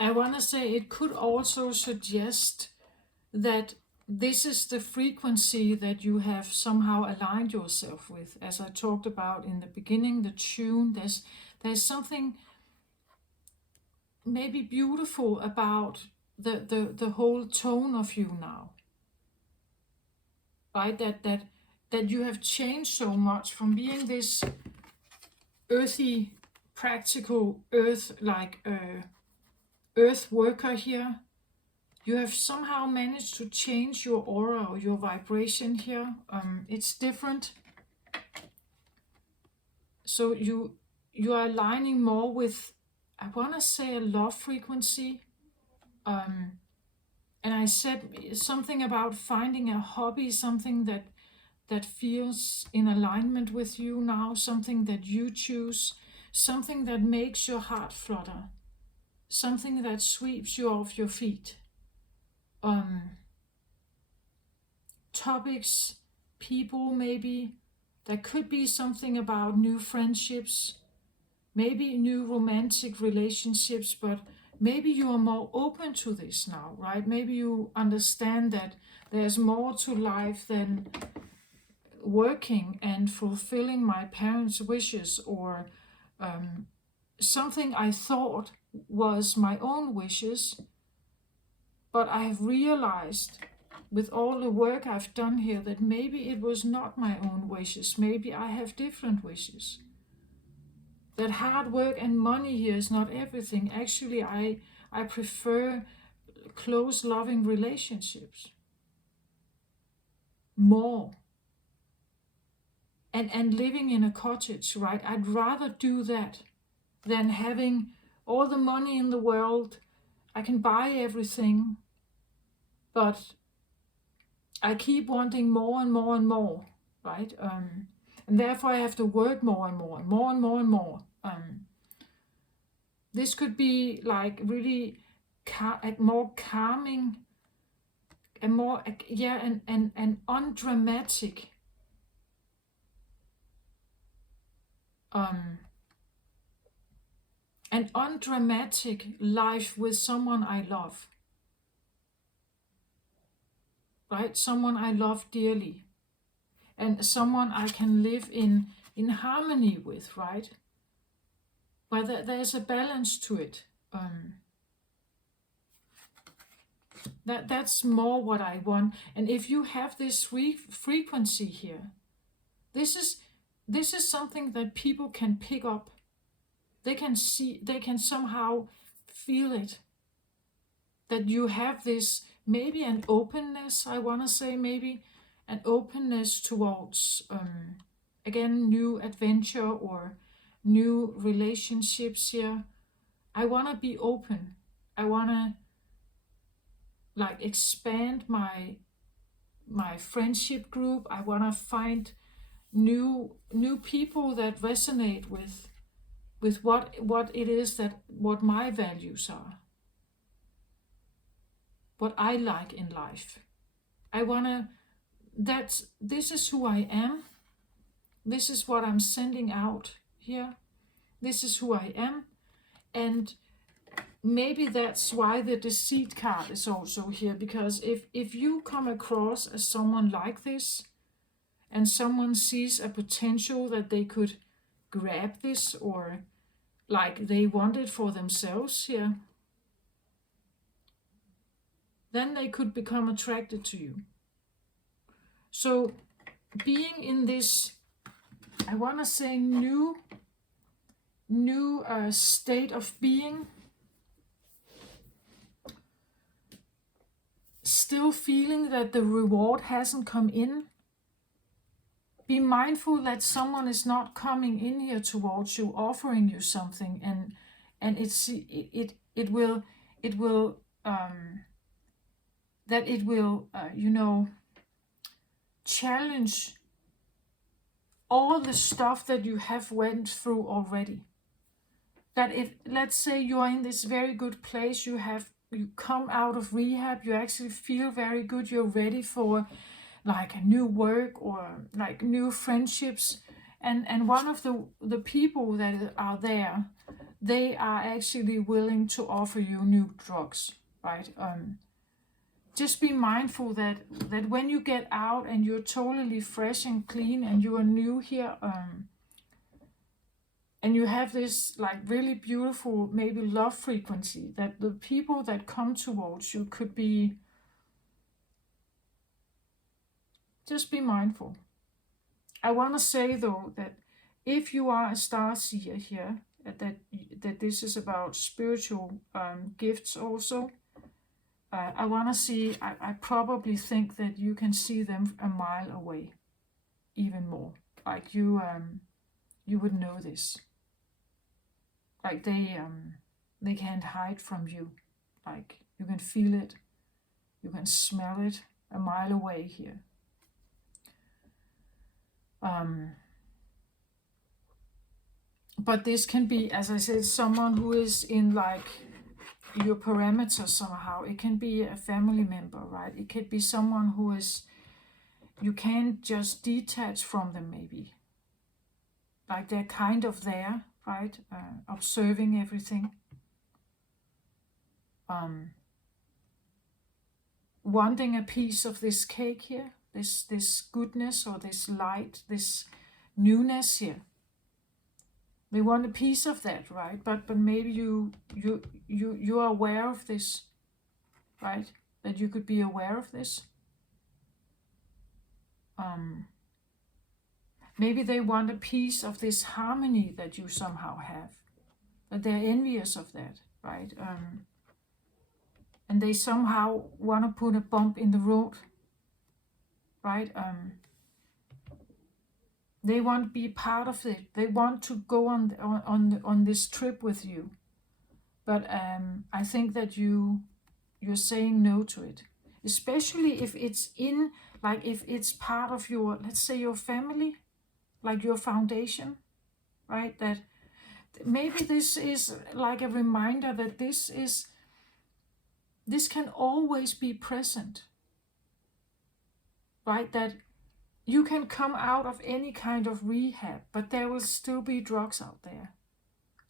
I want to say it could also suggest that this is the frequency that you have somehow aligned yourself with. As I talked about in the beginning, the tune, there's something maybe beautiful about the whole tone of you now. Right? That that you have changed so much from being this earthy, practical, earth worker here. You have somehow managed to change your aura or your vibration here. It's different. So you are aligning more with, I want to say, a love frequency. And I said something about finding a hobby, something that feels in alignment with you now, something that you choose, something that makes your heart flutter, something that sweeps you off your feet. Topics, people, maybe. There could be something about new friendships, maybe new romantic relationships, but maybe you are more open to this now, right? Maybe you understand that there's more to life than working and fulfilling my parents' wishes, or something I thought was my own wishes, but I have realized with all the work I've done here that maybe it was not my own wishes. Maybe I have different wishes. That hard work and money here is not everything. Actually, I prefer close, loving relationships more. And living in a cottage, right? I'd rather do that than having all the money in the world. I can buy everything, but I keep wanting more and more and more, right? And therefore I have to work more and more and more and more and more. This could be like really more calming, and more, and undramatic an undramatic life with someone I love, right? Someone I love dearly, and someone I can live in harmony with, right? But there's a balance to it. That's more what I want. And if you have this frequency here, this is something that people can pick up. They can see, they can somehow feel it. That you have this, maybe an openness, I want to say, maybe an openness towards, again, new adventure or new relationships here. I want to be open. I want to like expand my friendship group. I want to find new people that resonate with what it is, that what my values are, what I like in life. I want to, this is who I am. This is what I'm sending out here. This is who I am. And maybe that's why the Deceit card is also here, because if you come across as someone like this, and someone sees a potential that they could grab this, or like they want it for themselves here, then they could become attracted to you. So being in this, I want to say, new state of being, still feeling that the reward hasn't come in. Be mindful that someone is not coming in here towards you, offering you something, and it will challenge all the stuff that you have went through already. That if, let's say, you are in this very good place, you come out of rehab, you actually feel very good, you're ready for like a new work or like new friendships, and one of the people that are there, they are actually willing to offer you new drugs, right? Just be mindful that when you get out and you're totally fresh and clean and you are new here, and you have this like really beautiful maybe love frequency, that the people that come towards you could be, just be mindful. I want to say though that if you are a star seer here, that this is about spiritual gifts also. I want to see. I probably think that you can see them a mile away, even more. Like you would know this. Like they can't hide from you. Like you can feel it, you can smell it a mile away here. But this can be, as I said, someone who is in like your parameters somehow. It can be a family member, right? It could be someone who is, you can't just detach from them maybe. Like they're kind of there, right? Observing everything. Wanting a piece of this cake here, this goodness or this light, this newness here. They want a piece of that, right? But maybe you are aware of this, right? That you could be aware of this. Maybe they want a piece of this harmony that you somehow have. That they're envious of that, right? And they somehow want to put a bump in the road, right? They want to be part of it. They want to go on this trip with you, but I think that you're saying no to it, especially if it's in, like if it's part of your, let's say your family, like your foundation, right? That maybe this is like a reminder that this can always be present, right? That you can come out of any kind of rehab, but there will still be drugs out there.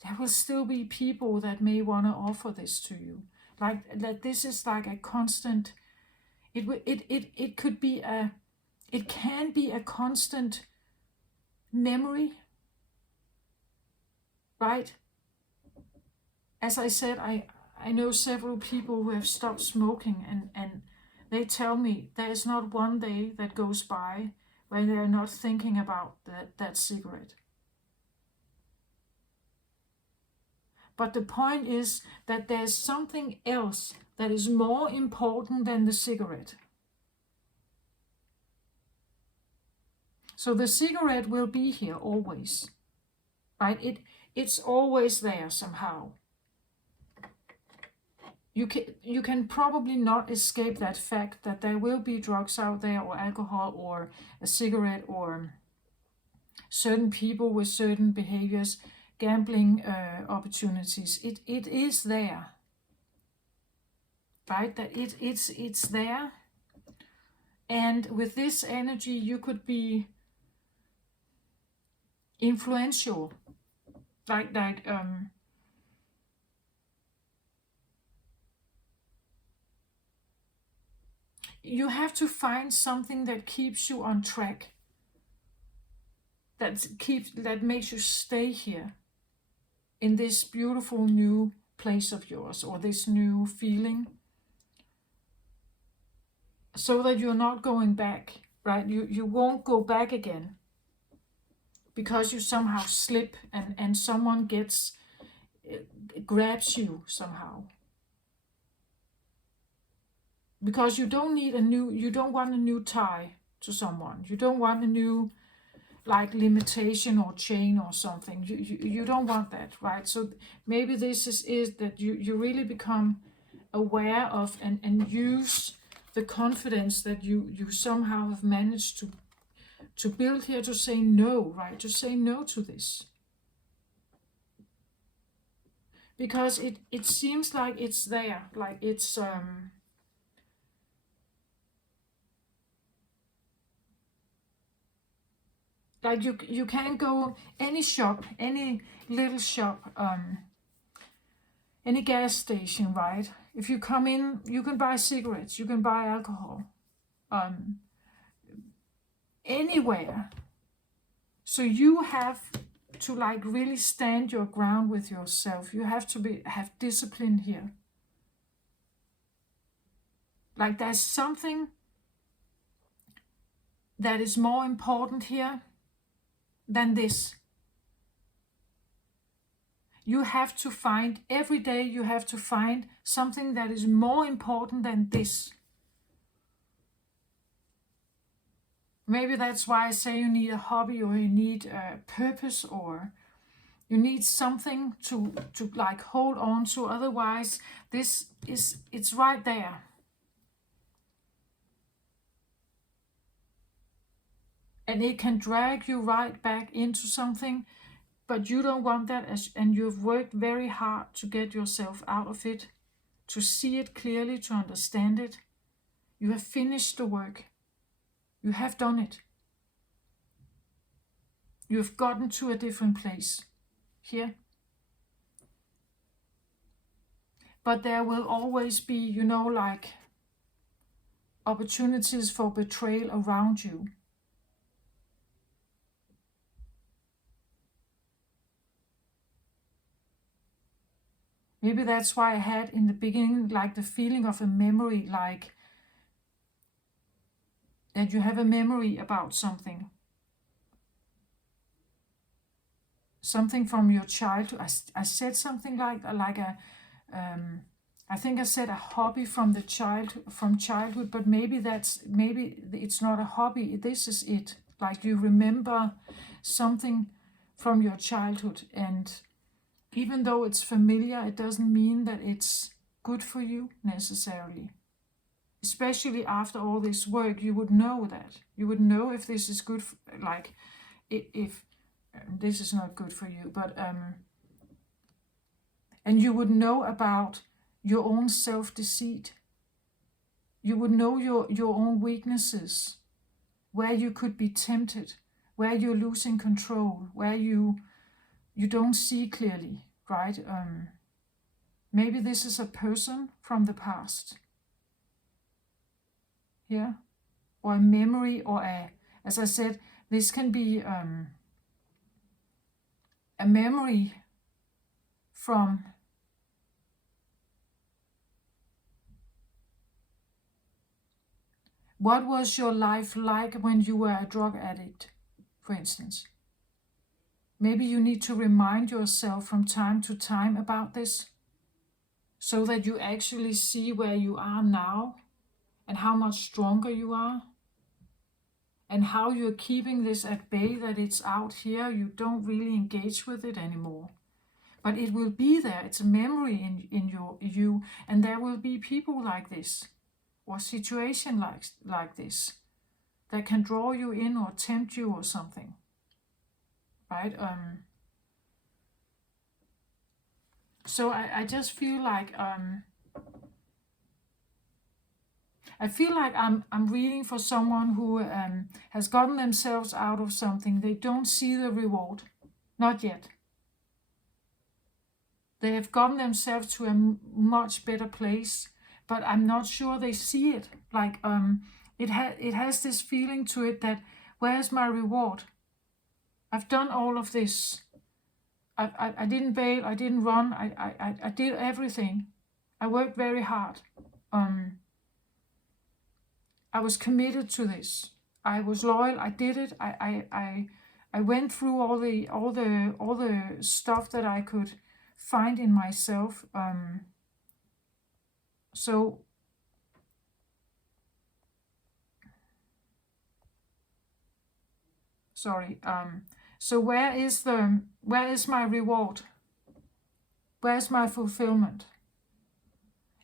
There will still be people that may want to offer this to you. Like that this is like a constant, it could be it can be a constant memory, right? As I said, I know several people who have stopped smoking, and they tell me there is not one day that goes by when they're not thinking about that cigarette. But the point is that there's something else that is more important than the cigarette. So the cigarette will be here always, right? It's always there somehow. You can probably not escape that fact that there will be drugs out there, or alcohol, or a cigarette, or certain people with certain behaviors, gambling opportunities. It is there, right? That it's there. And with this energy, you could be influential, like you have to find something that keeps you on track, that makes you stay here in this beautiful new place of yours, or this new feeling, so that you're not going back, right? You won't go back again because you somehow slip, and someone grabs you somehow. Because you don't want a new tie to someone. You don't want a new like limitation or chain or something. You don't want that, right? So maybe this is that you really become aware of, and use the confidence that you somehow have managed to build here, to say no, right? To say no to this. Because it seems like it's there, like it's like you can go any shop, any little shop, any gas station, right? If you come in, you can buy cigarettes, you can buy alcohol, anywhere. So you have to like really stand your ground with yourself. You have to have discipline here. Like there's something that is more important here than this. You have to find, every day you have to find something that is more important than this. Maybe that's why I say you need a hobby, or you need a purpose, or you need something to like hold on to. Otherwise, it's right there. And it can drag you right back into something, but you don't want that, and you've worked very hard to get yourself out of it, to see it clearly, to understand it. You have finished the work. You have done it. You have gotten to a different place here. But there will always be, like opportunities for betrayal around you. Maybe that's why I had in the beginning like the feeling of a memory, like that you have a memory about something. Something from your childhood. I said something like a, I think I said a hobby from childhood, but maybe it's not a hobby. This is it. Like you remember something from your childhood, and even though it's familiar, it doesn't mean that it's good for you necessarily. Especially after all this work, you would know that. You would know if this is good, like if this is not good for you, but and you would know about your own self-deceit. You would know your own weaknesses, where you could be tempted, where you're losing control, where you don't see clearly, right? Maybe this is a person from the past. Yeah? Or a memory, or as I said, this can be a memory from what was your life like when you were a drug addict, for instance. Maybe you need to remind yourself from time to time about this, so that you actually see where you are now and how much stronger you are, and how you're keeping this at bay, that it's out here, you don't really engage with it anymore. But it will be there, it's a memory in you, and there will be people like this, or situation like this, that can draw you in or tempt you or something. Right? So I just feel like I'm reading for someone who has gotten themselves out of something. They don't see the reward, not yet. They have gotten themselves to a much better place, but I'm not sure they see it. Like it has this feeling to it that, where's my reward? I've done all of this. I didn't bail, I didn't run, I did everything. I worked very hard. I was committed to this. I was loyal, I did it. I went through all the stuff that I could find in myself. So where is my reward? Where's my fulfillment?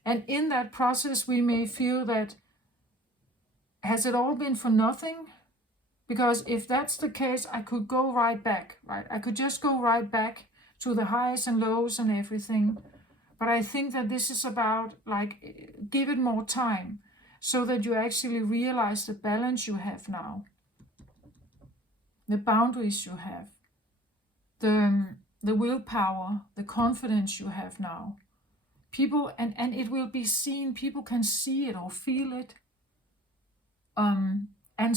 And in that process, we may feel that, has it all been for nothing? Because if that's the case, I could go right back, right? I could just go right back to the highs and lows and everything. But I think that this is about, like, give it more time, so that you actually realize the balance you have now, the boundaries you have, the willpower, the confidence you have now. People, and it will be seen, people can see it or feel it. And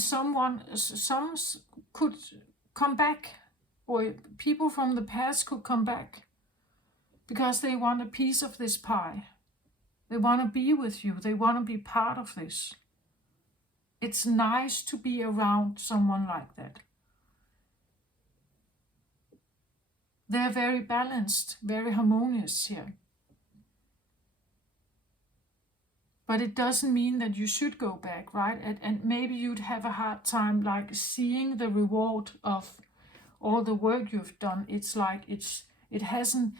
some could come back, or people from the past could come back, because they want a piece of this pie. They want to be with you. They want to be part of this. It's nice to be around someone like that. They're very balanced, very harmonious here. But it doesn't mean that you should go back, right? And maybe you'd have a hard time like seeing the reward of all the work you've done. It's like it hasn't,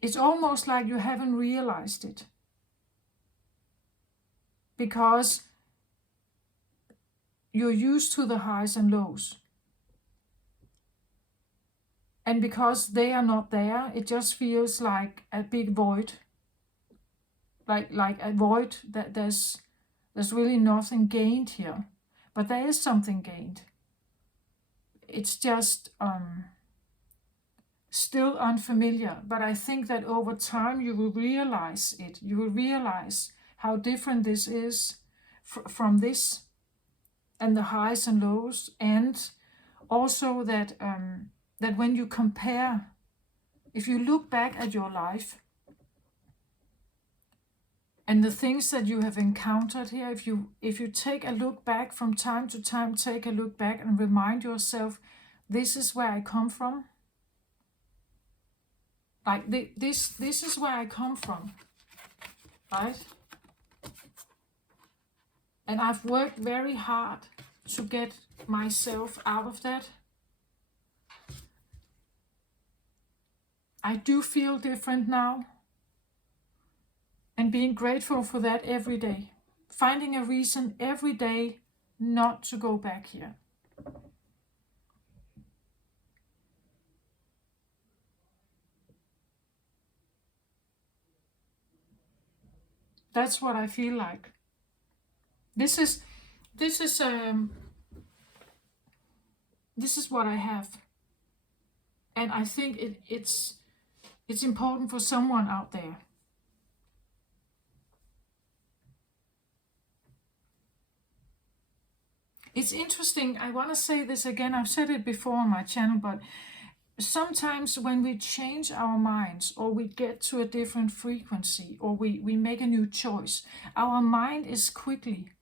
it's almost like you haven't realized it. Because you're used to the highs and lows. And because they are not there, it just feels like a big void. Like a void that there's really nothing gained here. But there is something gained. It's just still unfamiliar. But I think that over time you will realize it. You will realize how different this is from this and the highs and lows. And also that that when you compare, if you look back at your life and the things that you have encountered here, if you take a look back from time to time, take a look back and remind yourself, this is where I come from. Like this is where I come from, right? And I've worked very hard to get myself out of that. I do feel different now. And being grateful for that every day. Finding a reason every day not to go back here. That's what I feel like. This is what I have. And I think it's important for someone out there. It's interesting, I want to say this again, I've said it before on my channel, but sometimes when we change our minds or we get to a different frequency or we make a new choice, our mind is quickly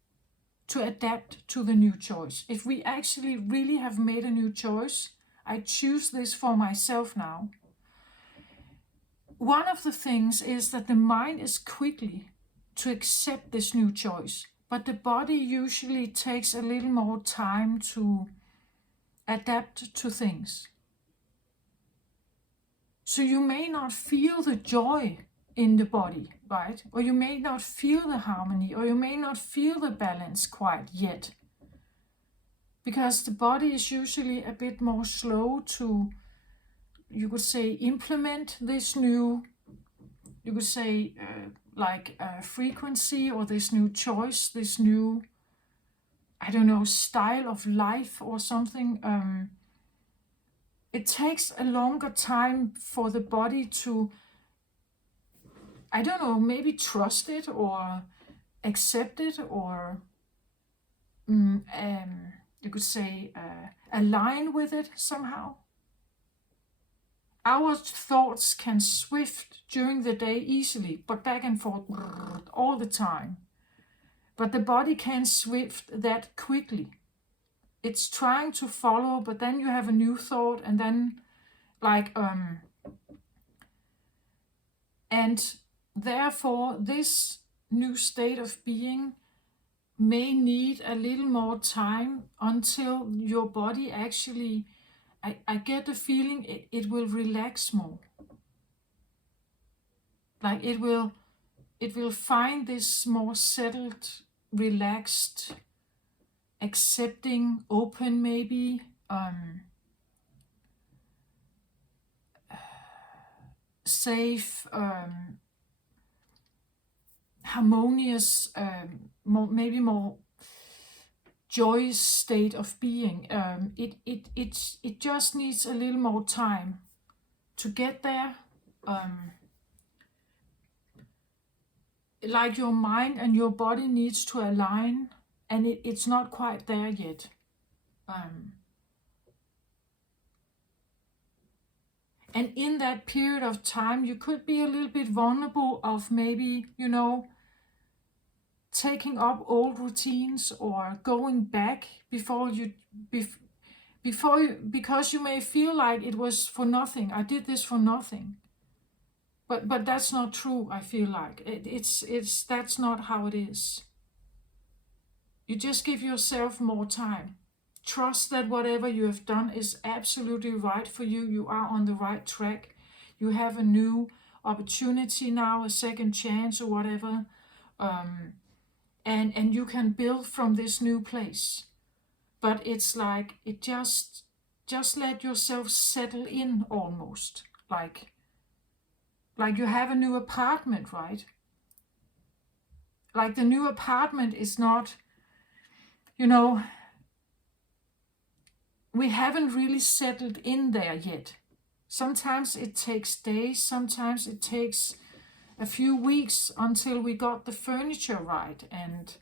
to adapt to the new choice. If we actually really have made a new choice, I choose this for myself now. One of the things is that the mind is quickly to accept this new choice. But the body usually takes a little more time to adapt to things. So you may not feel the joy in the body, right? Or you may not feel the harmony, or you may not feel the balance quite yet. Because the body is usually a bit more slow to, you could say, implement this new, you could say, frequency or this new choice, this new, I don't know, style of life or something. It takes a longer time for the body to, I don't know, maybe trust it or accept it or you could say align with it somehow. Our thoughts can swift during the day easily, but back and forth all the time. But the body can't swift that quickly. It's trying to follow, but then you have a new thought, and then and therefore this new state of being may need a little more time until your body actually, I get the feeling it will relax more. Like it will find this more settled, relaxed, accepting, open maybe, safe, harmonious, maybe more joyous state of being. It just needs a little more time to get there. Like your mind and your body needs to align, and it's not quite there yet. And in that period of time, you could be a little bit vulnerable of maybe, taking up old routines or going back because you may feel like it was for nothing. I did this for nothing. But that's not true. I feel like it's that's not how it is. You just give yourself more time. Trust that whatever you have done is absolutely right for you. You are on the right track. You have a new opportunity now, a second chance or whatever. And you can build from this new place. But it's like, it just let yourself settle in almost. Like you have a new apartment, right? Like the new apartment is not, we haven't really settled in there yet. Sometimes it takes days, sometimes it takes a few weeks until we got the furniture right and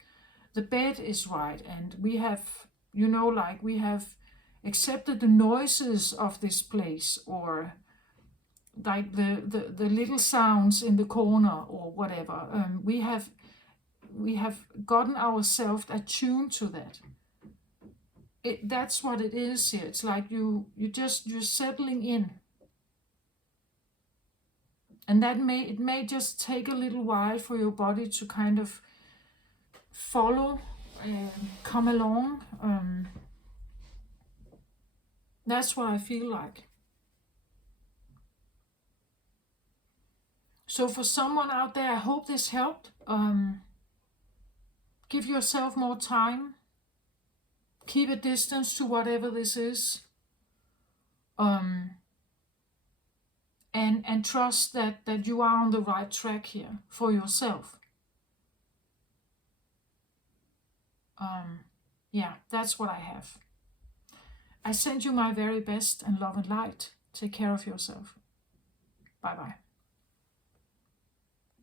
the bed is right, and we have, we have accepted the noises of this place, or like the little sounds in the corner or whatever. We have gotten ourselves attuned to that. That's what it is here. It's like you're settling in, and it may just take a little while for your body to kind of follow and come along. That's what I feel like. So for someone out there, I hope this helped. Give yourself more time. Keep a distance to whatever this is. And trust that you are on the right track here for yourself. Yeah, that's what I have. I send you my very best and love and light. Take care of yourself. Bye-bye.